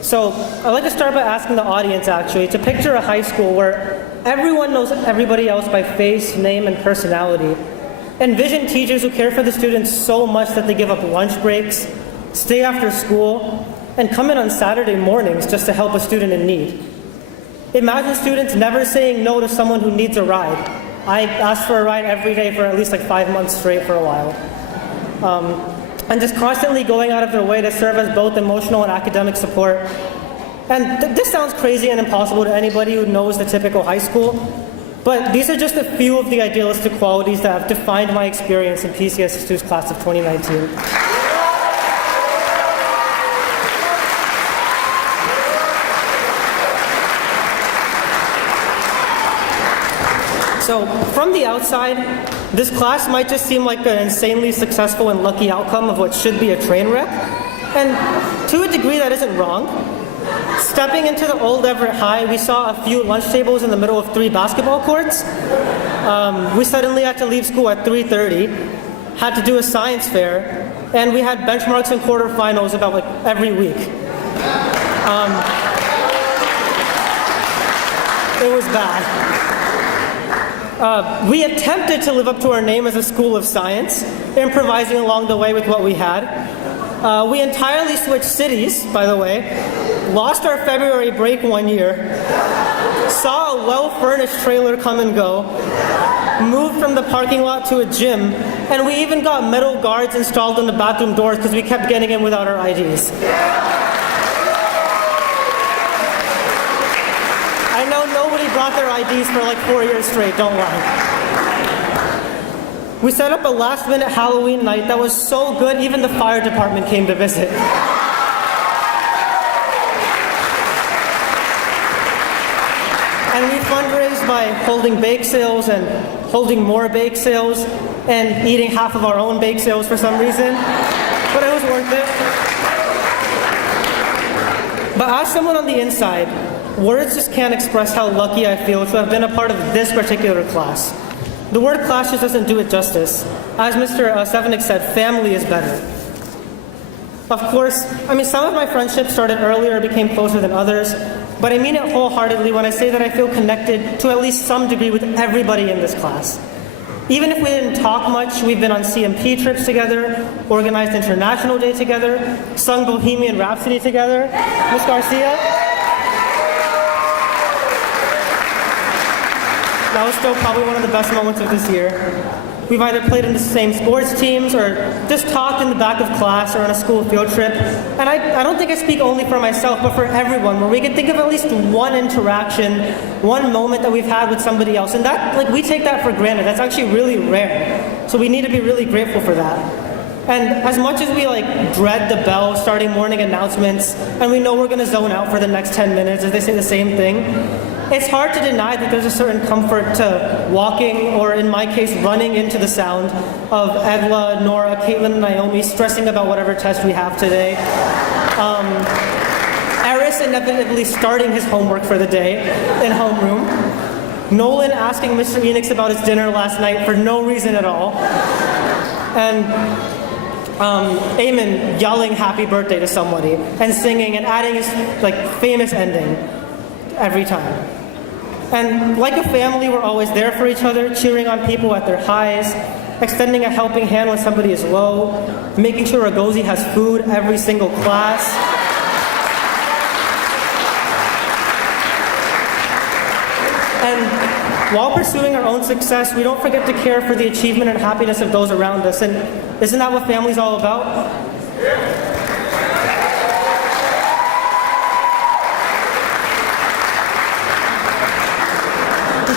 So I'd like to start by asking the audience actually to picture a high school where everyone knows everybody else by face, name, and personality. envision teachers who care for the students so much that they give up lunch breaks, stay after school, and come in on Saturday mornings just to help a student in need. Imagine students never saying no to someone who needs a ride. I asked for a ride every day for at least like 5 months straight for a while. And just constantly going out of their way to serve as both emotional and academic support. And this sounds crazy and impossible to anybody who knows the typical high school, but these are just a few of the idealistic qualities that have defined my experience in PCSS2's class of 2019. So, from the outside, this class might just seem like an insanely successful and lucky outcome of what should be a train wreck. And to a degree, that isn't wrong. Stepping into the old Everett High, we saw a few lunch tables in the middle of 3 basketball courts. We suddenly had to leave school at 3:30, had to do a science fair, and we had benchmarks and quarterfinals about like every week. It was bad. We attempted to live up to our name as a school of science, improvising along the way with what we had. We entirely switched cities, by the way, lost our February break one year, saw a well-furnished trailer come and go, moved from the parking lot to a gym, and we even got metal guards installed in the bathroom doors because we kept getting in without our IDs. I know nobody brought their IDs for like 4 years straight, don't lie. We set up a last-minute Halloween night that was so good, even the fire department came to visit. And we fundraised by holding bake sales and holding more bake sales and eating half of our own bake sales for some reason. But it was worth it. But as someone on the inside, words just can't express how lucky I feel to have been a part of this particular class. The word class just doesn't do it justice. As Mr. Sevenik said, family is better. Of course, some of my friendships started earlier, became closer than others, but I mean it wholeheartedly when I say that I feel connected to at least some degree with everybody in this class. Even if we didn't talk much, we've been on CMP trips together, organized International Day together, sung Bohemian Rhapsody together. Ms. Garcia? That was still probably one of the best moments of this year. We've either played in the same sports teams or just talked in the back of class or on a school field trip. And I don't think I speak only for myself, but for everyone, where we can think of at least one interaction, one moment that we've had with somebody else. And that, we take that for granted. That's actually really rare. So we need to be really grateful for that. And as much as we dread the bell starting morning announcements, and we know we're going to zone out for the next 10 minutes as they say the same thing, it's hard to deny that there's a certain comfort to walking, or in my case, running into the sound of Edla, Nora, Caitlin, and Naomi stressing about whatever test we have today. Eris inevitably starting his homework for the day in homeroom. Nolan asking Mr. Enix about his dinner last night for no reason at all. And Eamon yelling happy birthday to somebody and singing and adding his famous ending every time. And like a family, we're always there for each other, cheering on people at their highs, extending a helping hand when somebody is low, making sure Agozi has food every single class. And while pursuing our own success, we don't forget to care for the achievement and happiness of those around us. And isn't that what family's all about?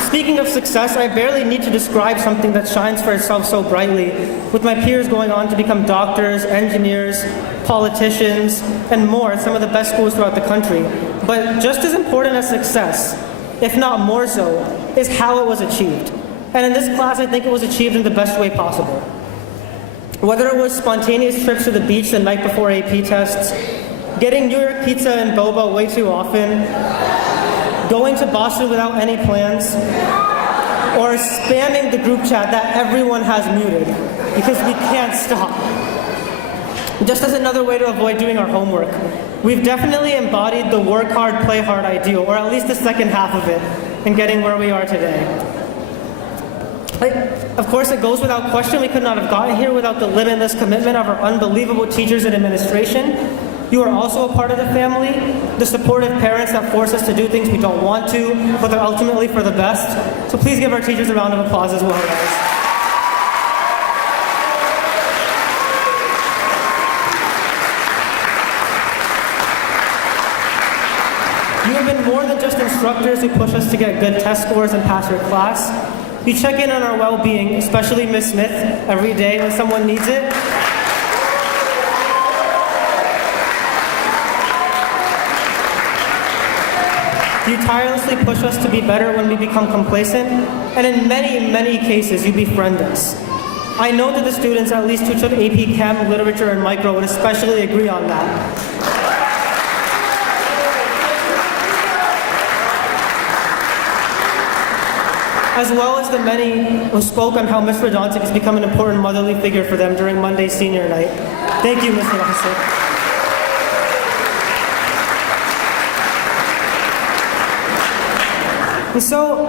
Speaking of success, I barely need to describe something that shines for itself so brightly, with my peers going on to become doctors, engineers, politicians, and more at some of the best schools throughout the country. But just as important as success, if not more so, is how it was achieved. And in this class, I think it was achieved in the best way possible. Whether it was spontaneous trips to the beach the night before AP tests, getting New York pizza and boba way too often, going to Boston without any plans, or spamming the group chat that everyone has muted because we can't stop. Just as another way to avoid doing our homework, we've definitely embodied the work hard, play hard ideal, or at least the second half of it, in getting where we are today. Of course, it goes without question we could not have gotten here without the limitless commitment of our unbelievable teachers and administration. You are also a part of the family, the supportive parents that force us to do things we don't want to, but they're ultimately for the best. So please give our teachers a round of applause as well, guys. You have been more than just instructors who push us to get good test scores and pass your class. You check in on our well-being, especially Miss Smith, every day when someone needs it. You tirelessly push us to be better when we become complacent, and in many, many cases, you befriend us. I know that the students, at least who took AP Chem, Literature, and Micro, would especially agree on that. As well as the many who spoke on how Ms. Radontic has become an important motherly figure for them during Monday's senior night. Thank you, Ms. Radontic. And so,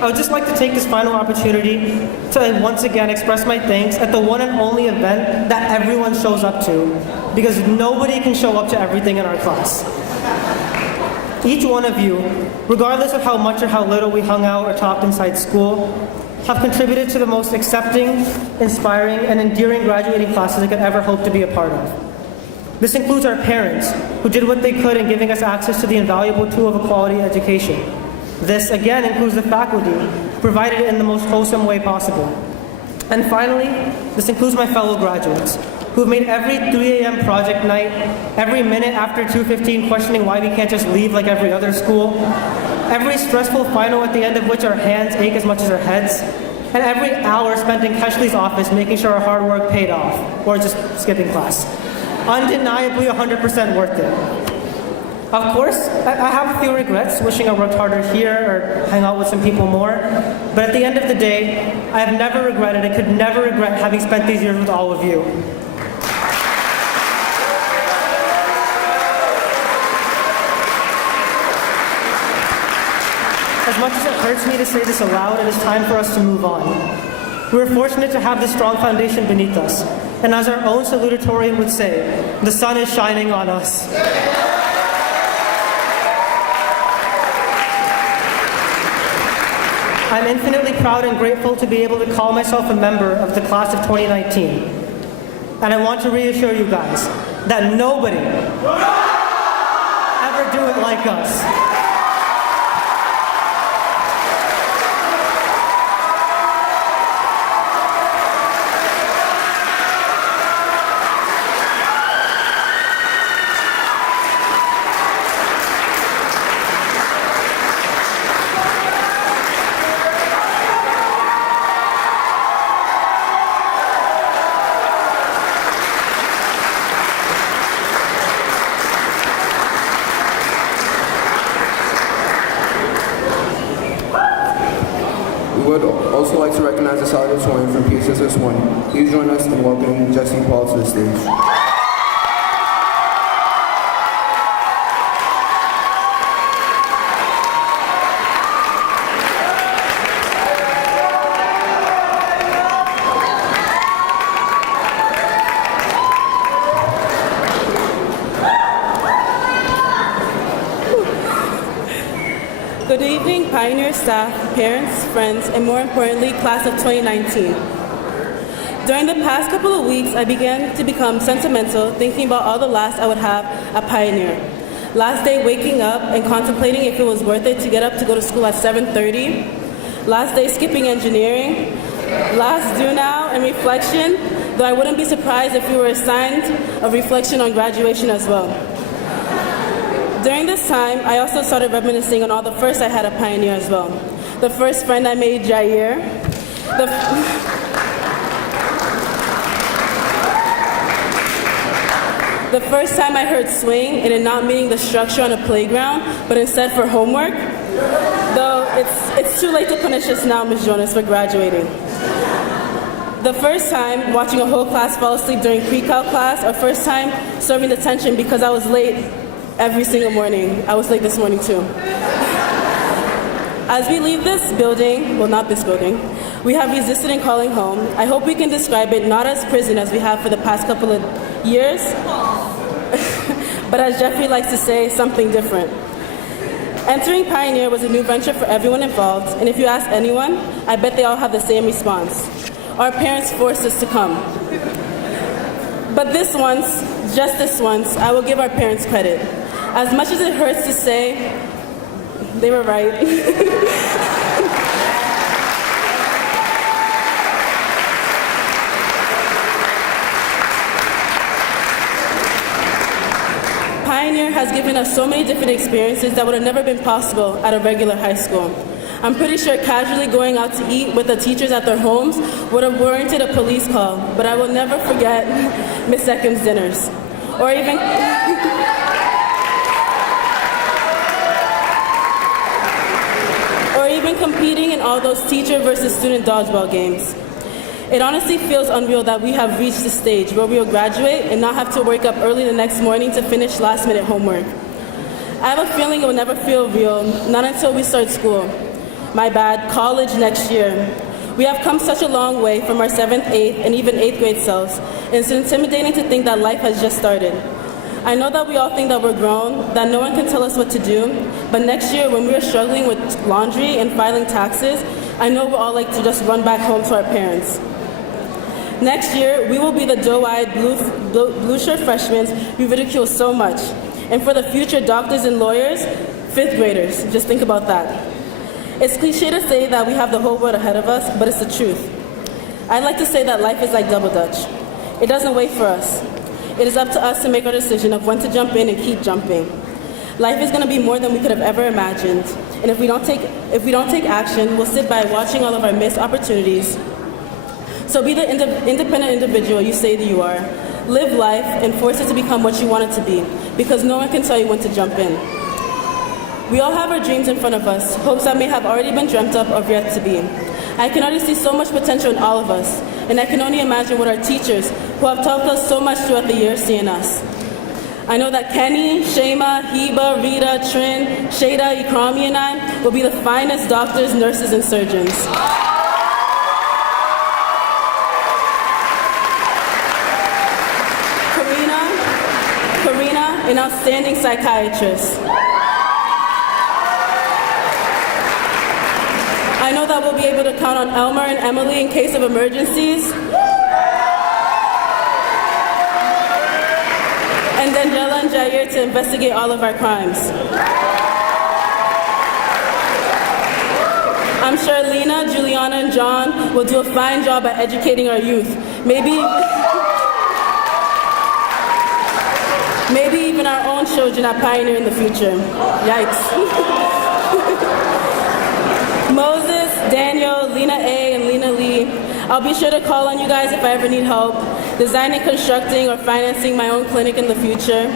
I would just like to take this final opportunity to once again express my thanks at the one and only event that everyone shows up to, because nobody can show up to everything in our class. Each one of you, regardless of how much or how little we hung out or talked inside school, have contributed to the most accepting, inspiring, and endearing graduating classes I could ever hope to be a part of. This includes our parents, who did what they could in giving us access to the invaluable tool of a quality education. This, again, includes the faculty, who provided it in the most wholesome way possible. And finally, this includes my fellow graduates, who have made every 3 a.m. project night, every minute after 2:15 questioning why we can't just leave like every other school, every stressful final at the end of which our hands ache as much as our heads, and every hour spent in Keshley's office making sure our hard work paid off, or just skipping class. Undeniably 100% worth it. Of course, I have a few regrets, wishing I worked harder here or hang out with some people more, but at the end of the day, I have never regretted and could never regret having spent these years with all of you. As much as it hurts me to say this aloud, it is time for us to move on. We are fortunate to have this strong foundation beneath us, and as our own salutatorian would say, the sun is shining on us. I'm infinitely proud and grateful to be able to call myself a member of the class of 2019. And I want to reassure you guys that nobody ever do it like us. We would also like to recognize the Salutatorian from PCSS 1. Please join us in welcoming Jesse Paul to the stage. Good evening, Pioneer staff, parents, friends, and more importantly, class of 2019. During the past couple of weeks, I began to become sentimental, thinking about all the laughs I would have at Pioneer. Last day waking up and contemplating if it was worth it to get up to go to school at 7:30. Last day skipping engineering. Last do now and reflection, though I wouldn't be surprised if we were assigned a reflection on graduation as well. During this time, I also started reminiscing on all the firsts I had at Pioneer as well. The first friend I made, Jair. The first time I heard swing and it not meaning the structure on a playground, but instead for homework. Though it's too late to punish us now, Ms. Jonas, for graduating. The first time watching a whole class fall asleep during pre-cal class, or first time serving detention because I was late every single morning. I was late this morning too. As we leave this building, well, not this building, We have resisted in calling home. I hope we can describe it not as prison as we have for the past couple of years, but as Jeffrey likes to say, something different. Entering Pioneer was a new venture for everyone involved, and if you ask anyone, I bet they all have the same response. Our parents forced us to come. But this once, just this once, I will give our parents credit. As much as it hurts to say, they were right. Pioneer has given us so many different experiences that would have never been possible at a regular high school. I'm pretty sure casually going out to eat with the teachers at their homes would have warranted a police call, but I will never forget Miss Eckham's dinners. Or even competing in all those teacher versus student dodgeball games. It honestly feels unreal that we have reached the stage where we will graduate and not have to wake up early the next morning to finish last-minute homework. I have a feeling it will never feel real, not until we start school. My bad, college next year. We have come such a long way from our 7th, 8th, and even 8th grade selves, and it's intimidating to think that life has just started. I know that we all think that we're grown, that no one can tell us what to do, but next year when we are struggling with laundry and filing taxes, I know we'll all like to just run back home to our parents. Next year, we will be the doe-eyed, blue-shirt freshmen we ridicule so much. And for the future doctors and lawyers, 5th graders, just think about that. It's cliche to say that we have the whole world ahead of us, but it's the truth. I'd like to say that life is like double dutch. It doesn't wait for us. It is up to us to make our decision of when to jump in and keep jumping. Life is going to be more than we could have ever imagined. And if we don't take action, we'll sit by watching all of our missed opportunities. So be the independent individual you say that you are. Live life and force it to become what you want it to be, because no one can tell you when to jump in. We all have our dreams in front of us, hopes that may have already been dreamt up or yet to be. I can already see so much potential in all of us, and I can only imagine what our teachers, who have taught us so much throughout the years, see in us. I know that Kenny, Shema, Heba, Rita, Trin, Shada, Ikrami, and I will be the finest doctors, nurses, and surgeons. An outstanding psychiatrist. I know that we'll be able to count on Elmer and Emily in case of emergencies. And Daniela and Jair to investigate all of our crimes. I'm sure Lena, Juliana, and John will do a fine job at educating our youth. Maybe even our own children are Pioneer in the future. Yikes. Moses, Daniel, Lena A, and Lena Lee. I'll be sure to call on you guys if I ever need help, designing, constructing, or financing my own clinic in the future.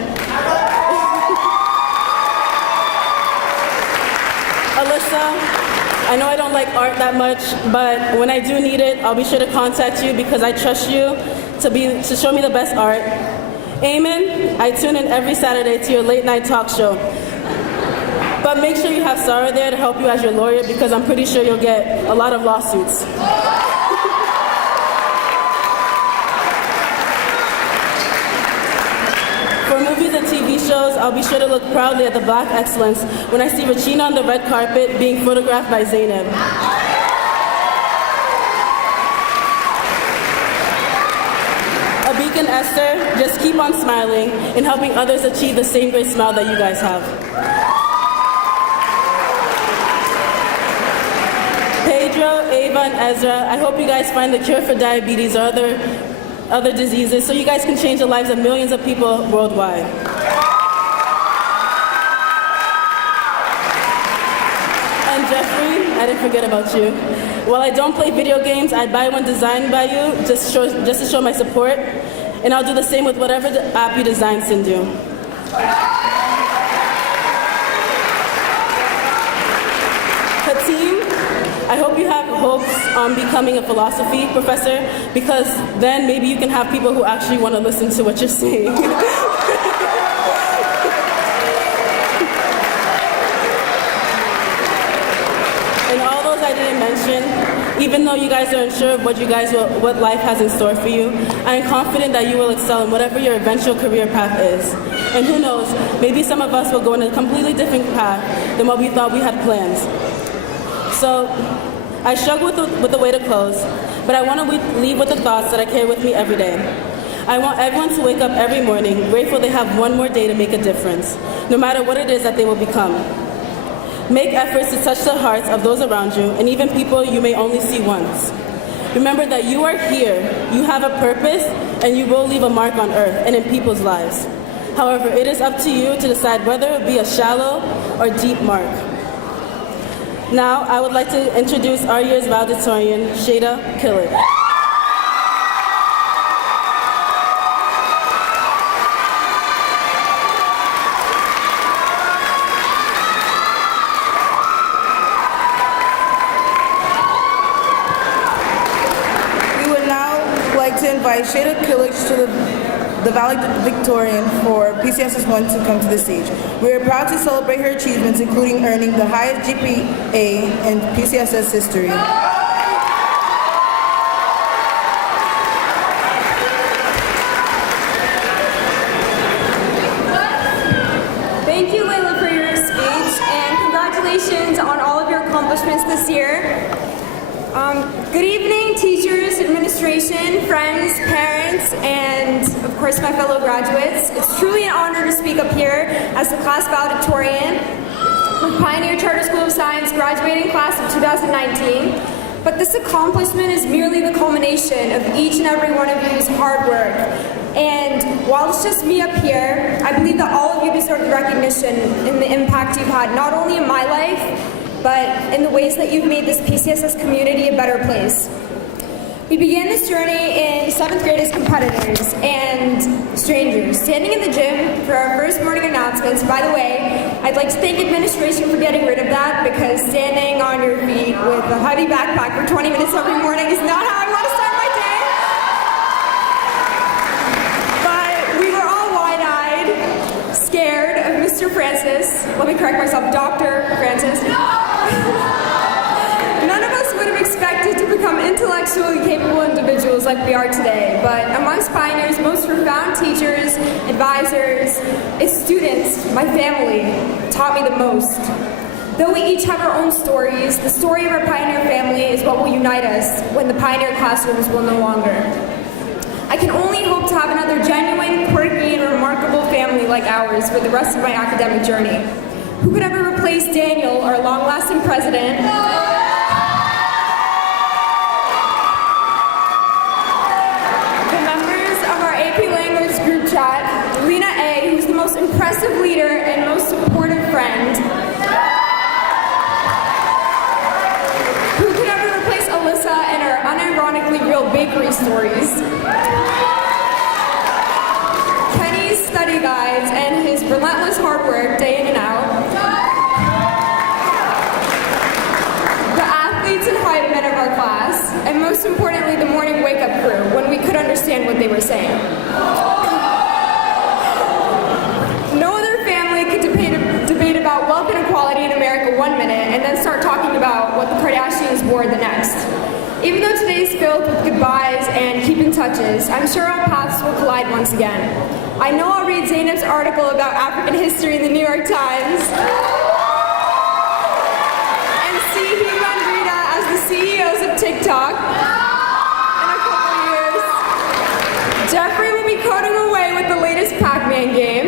Alyssa, I know I don't like art that much, but when I do need it, I'll be sure to contact you because I trust you to show me the best art. Eamon, I tune in every Saturday to your late night talk show. But make sure you have Sarah there to help you as your lawyer because I'm pretty sure you'll get a lot of lawsuits. For movies and TV shows, I'll be sure to look proudly at the Black excellence when I see Regina on the red carpet being photographed by Zainab. Abik and Esther, just keep on smiling and helping others achieve the same great smile that you guys have. Pedro, Ava, and Ezra, I hope you guys find the cure for diabetes or other diseases so you guys can change the lives of millions of people worldwide. And Jeffrey, I didn't forget about you. While I don't play video games, I'd buy one designed by you just to show my support, and I'll do the same with whatever app you design, Sindhu. Hatim, I hope you have hopes on becoming a philosophy professor because then maybe you can have people who actually want to listen to what you're saying. And all those I didn't mention, Even though you guys are unsure of what life has in store for you, I am confident that you will excel in whatever your eventual career path is. And who knows, maybe some of us will go in a completely different path than what we thought we had planned. So, I struggle with the way to close, but I want to leave with the thoughts that I carry with me every day. I want everyone to wake up every morning grateful they have one more day to make a difference, no matter what it is that they will become. Make efforts to touch the hearts of those around you and even people you may only see once. Remember that you are here, you have a purpose, and you will leave a mark on earth and in people's lives. However, it is up to you to decide whether it be a shallow or deep mark. Now, I would like to introduce our year's valedictorian, Shada Killick. Invite Shada Killich to the Valedictorian for PCSS 1 to come to the stage. We are proud to celebrate her achievements, including earning the highest GPA in PCSS history. Thank you, Layla, for your speech, and congratulations on all of your accomplishments this year. Good evening, teachers, administration, friends, parents, and of course my fellow graduates. It's truly an honor to speak up here as the class valedictorian with Pioneer Charter School of Science graduating class of 2019. But this accomplishment is merely the culmination of each and every one of you's hard work. And while it's just me up here, I believe that all of you deserve the recognition in the impact you've had, not only in my life, but in the ways that you've made this PCSS community a better place. We began this journey in 7th grade as competitors and strangers, standing in the gym for our first morning announcements. By the way, I'd like to thank administration for getting rid of that, because standing on your feet with a heavy backpack for 20 minutes every morning is not how I want to start my day. But we were all wide-eyed, scared of Mr. Francis. Let me correct myself, Dr. Francis. None of us would have expected to become intellectually capable individuals like we are today, but amongst pioneers, most profound teachers, advisors, and students, my family, taught me the most. Though we each have our own stories, the story of our pioneer family is what will unite us when the pioneer classrooms will no longer. I can only hope to have another genuine, quirky, and remarkable family like ours for the rest of my academic journey. Who could ever replace Daniel, our long-lasting president? The members of our AP Language group chat, Lena A., who's the most impressive leader and most supportive friend. Who could ever replace Alyssa and her unironically real bakery stories? Kenny's study guides and his relentless hard work day in and out. And Heidemann of our class, and most importantly, the morning wake-up crew, when we could understand what they were saying. No other family could debate about wealth inequality in America one minute and then start talking about what the Kardashians wore the next. Even though today is filled with goodbyes and keep in touches, I'm sure our paths will collide once again. I know I'll read Zainab's article about African history in the New York Times. CEOs of TikTok in a couple years. Jeffrey will be coding away with the latest Pac-Man game.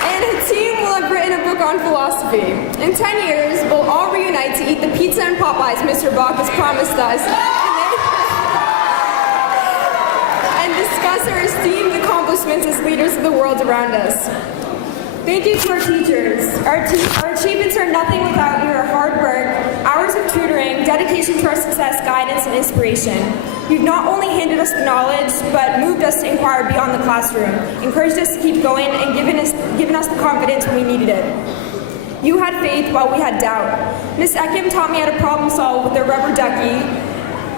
And a team will have written a book on philosophy. In 10 years, we'll all reunite to eat the pizza and Popeyes Mr. Bach has promised us and discuss our esteemed accomplishments as leaders of the world around us. Thank you to our teachers. Our achievements are nothing without your hard work, hours of tutoring, dedication to our success, guidance, and inspiration. You've not only handed us the knowledge, but moved us to inquire beyond the classroom, encouraged us to keep going, and given us the confidence when we needed it. You had faith while we had doubt. Miss Ekim taught me how to problem solve with her rubber ducky.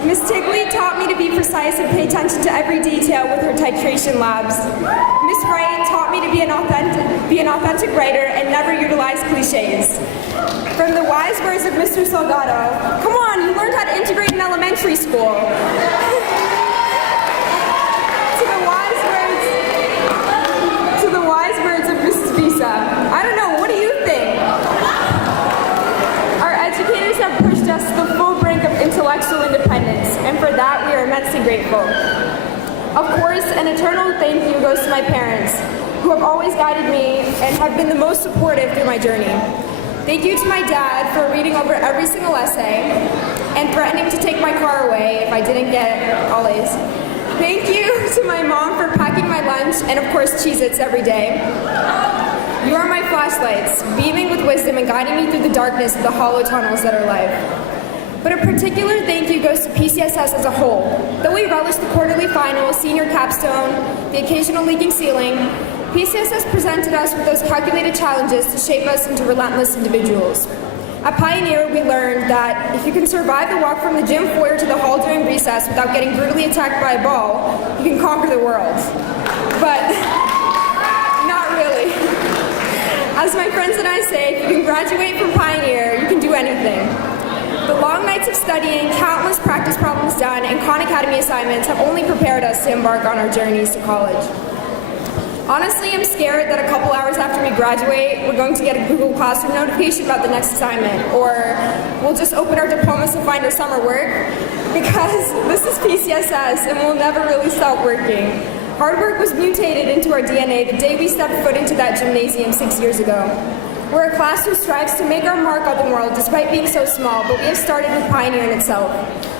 Miss Tigley taught me to be precise and pay attention to every detail with her titration labs. Miss Wright taught me to be an authentic writer and never utilize cliches. From the wise words of Mr. Salgado, come on, you learned how to integrate in elementary school. To the wise words of Mrs. Visa, I don't know, what do you think? Our educators have pushed us to the full brink of intellectual independence, and for that we are immensely grateful. Of course, an eternal thank you goes to my parents, who have always guided me and have been the most supportive through my journey. Thank you to my dad for reading over every single essay and threatening to take my car away if I didn't get all A's. Thank you to my mom for packing my lunch and of course Cheez-Its every day. You are my flashlights, beaming with wisdom and guiding me through the darkness of the hollow tunnels that are life. But a particular thank you goes to PCSS as a whole. Though we relish the quarterly final, senior capstone, the occasional leaking ceiling, PCSS presented us with those calculated challenges to shape us into relentless individuals. At Pioneer, we learned that if you can survive the walk from the gym foyer to the hall during recess without getting brutally attacked by a ball, you can conquer the world. But not really. As my friends and I say, if you can graduate from Pioneer, you can do anything. The long nights of studying, countless practice problems done, and Khan Academy assignments have only prepared us to embark on our journeys to college. Honestly, I'm scared that a couple hours after we graduate, we're going to get a Google Classroom notification about the next assignment, or we'll just open our diplomas and find our summer work, because this is PCSS and we'll never really stop working. Hard work was mutated into our DNA the day we stepped foot into that gymnasium 6 years ago. We're a class who strives to make our mark on the world despite being so small, but we have started with Pioneer in itself.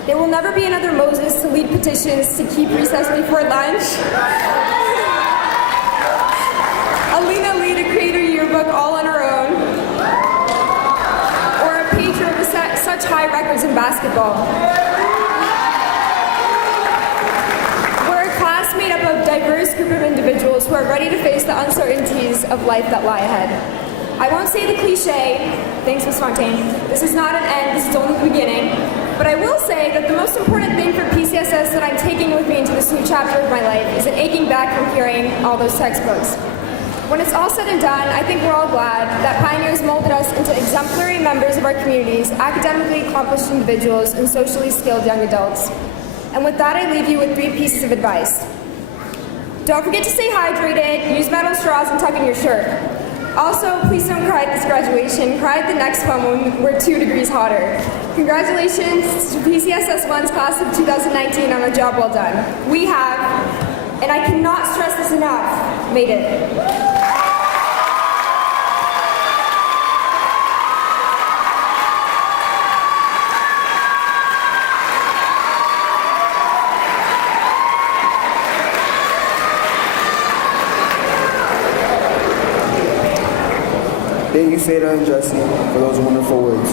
There will never be another Moses to lead petitions to keep recess before lunch. Alina lead a creator yearbook all on her own. Or a pager of such high records in basketball. We're a class made up of a diverse group of individuals who are ready to face the uncertainties of life that lie ahead. I won't say the cliche, thanks Ms. Fontaine, this is not an end, this is only the beginning, but I will say that the most important thing for PCSS that I'm taking with me into this new chapter of my life is an aching back from carrying all those textbooks. When it's all said and done, I think we're all glad that Pioneers molded us into exemplary members of our communities, academically accomplished individuals, and socially skilled young adults. And with that, I leave you with 3 pieces of advice. Don't forget to stay hydrated, use metal straws, and tuck in your shirt. Also, please don't cry at this graduation. Cry at the next one when we're 2 degrees hotter. Congratulations to PCSS 1's class of 2019 on a job well done. We have, and I cannot stress this enough, made it. Thank you, Seda and Jesse, for those wonderful words.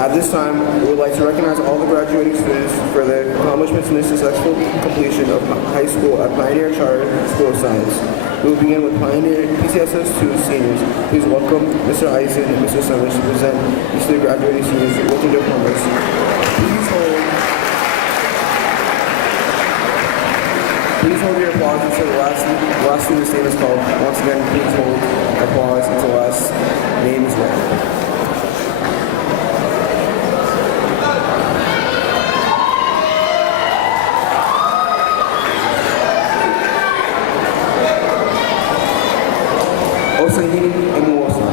At this time, we would like to recognize all the graduating students for their accomplishments in the successful completion of high school at Pioneer Charter School of Science. We will begin with Pioneer PCSS 2 seniors. Please welcome Mr. Eisen and Mr. Summers to present each of the graduating seniors with their diplomas. Please hold your applause until the last student's name is called. Once again, please hold applause until the last name is read. Osahini Emuosa.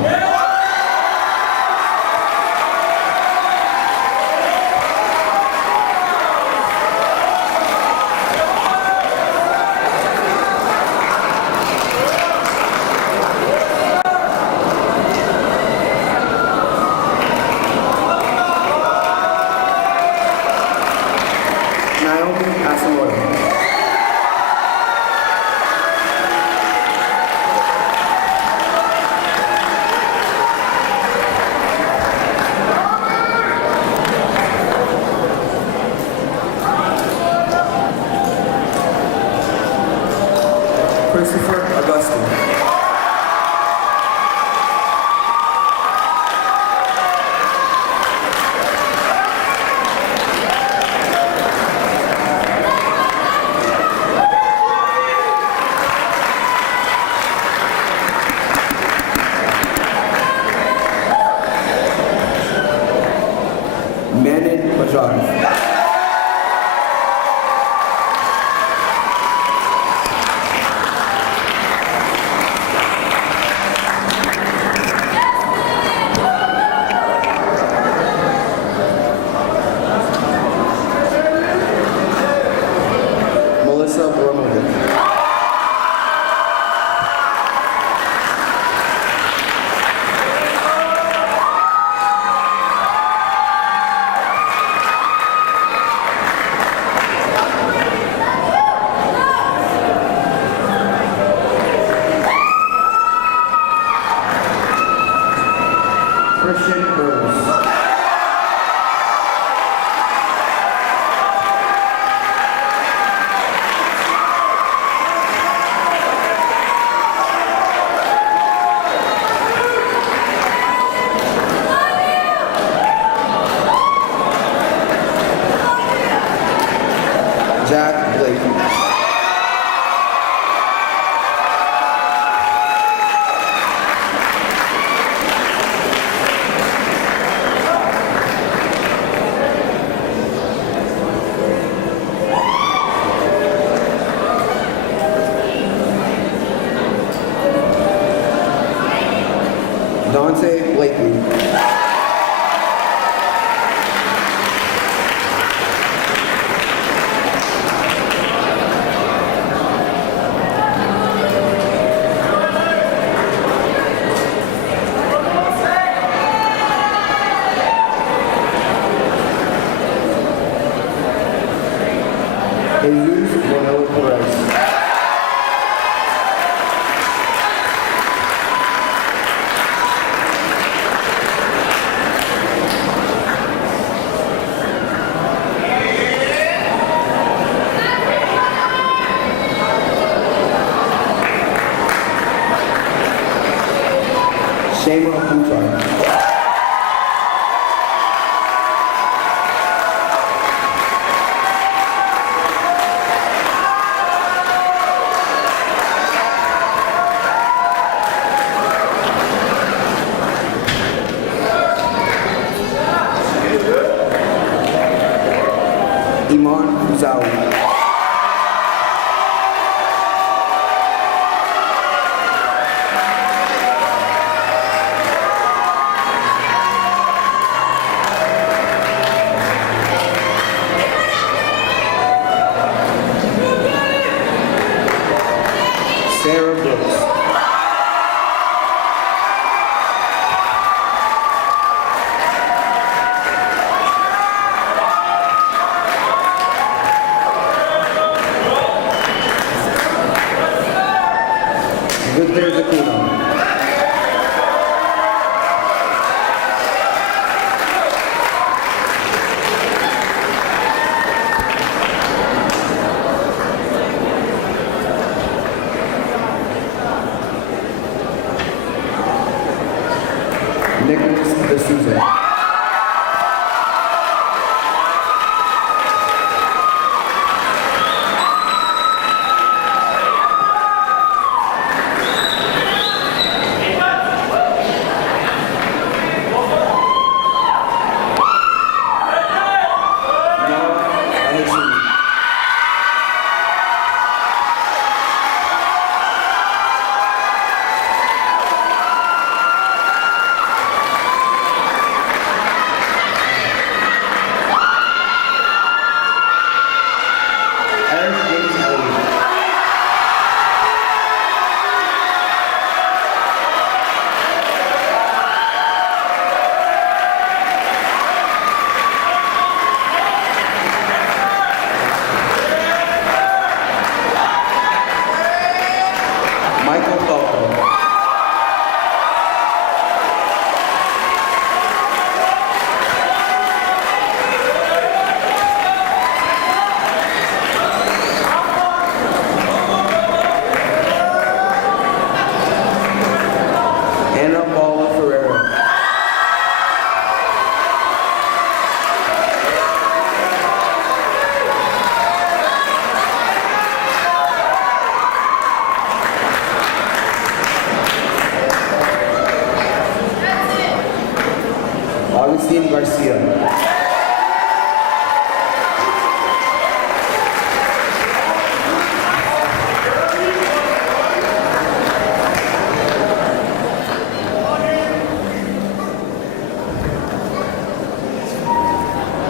Christopher Augustine. Drive.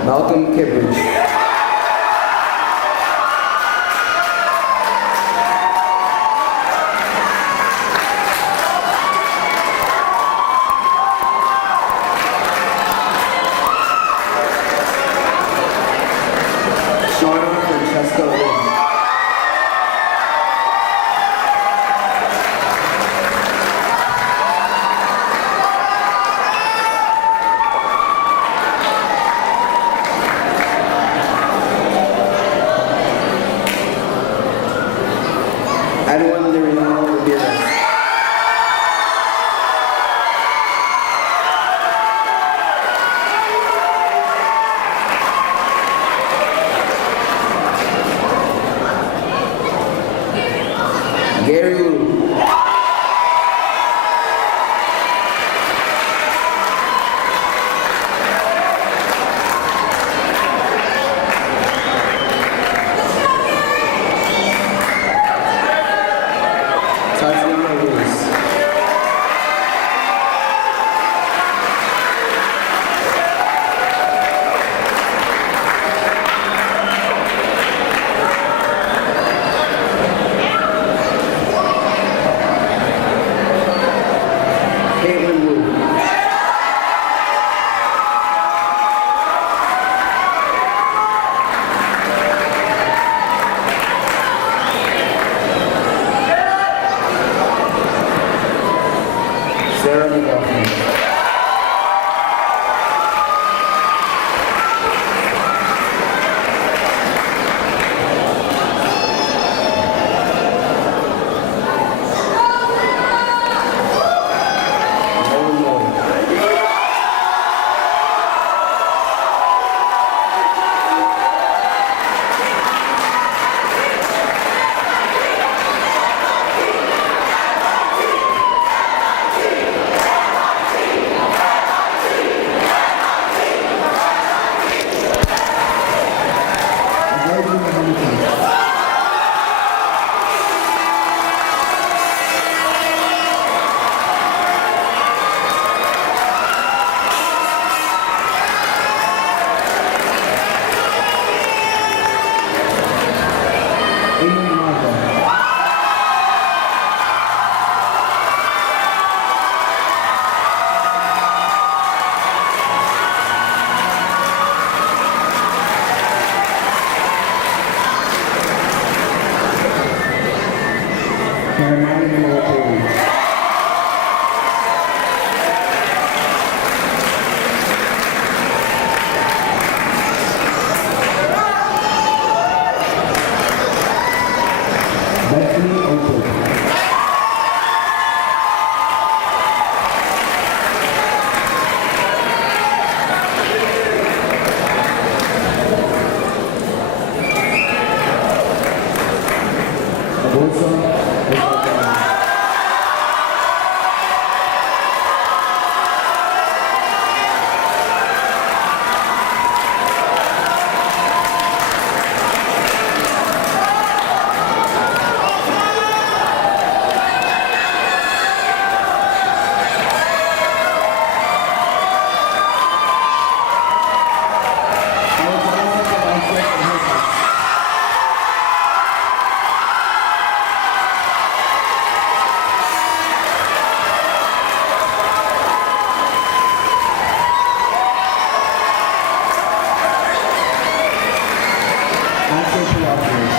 Malcolm Kimbridge. Shauna Francesca Lynn. Edwin Liriano Ramirez. Gary Liu. Tatiana Lewis. Caitlin Wu. Sarah McLaughlin. Nolan Lloyd. Jordan Hamilton. Amy Martha. Caroline Military. Bethany Oakwood. Alyssa Oakwood.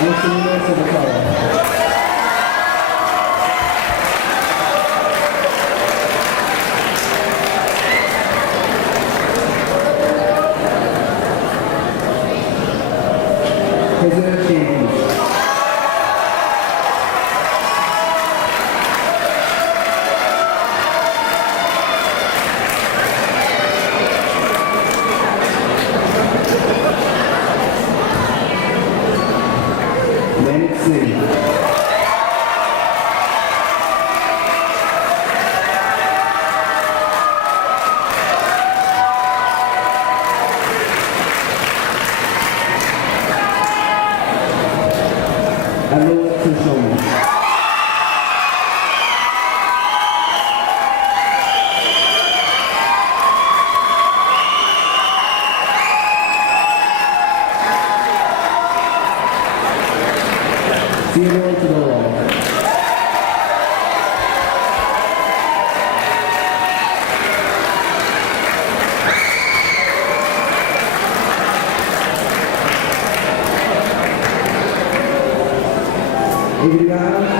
Angelina Salutatorian. President James. Lennox City. Hello to show me. Zero to the wall. Adriana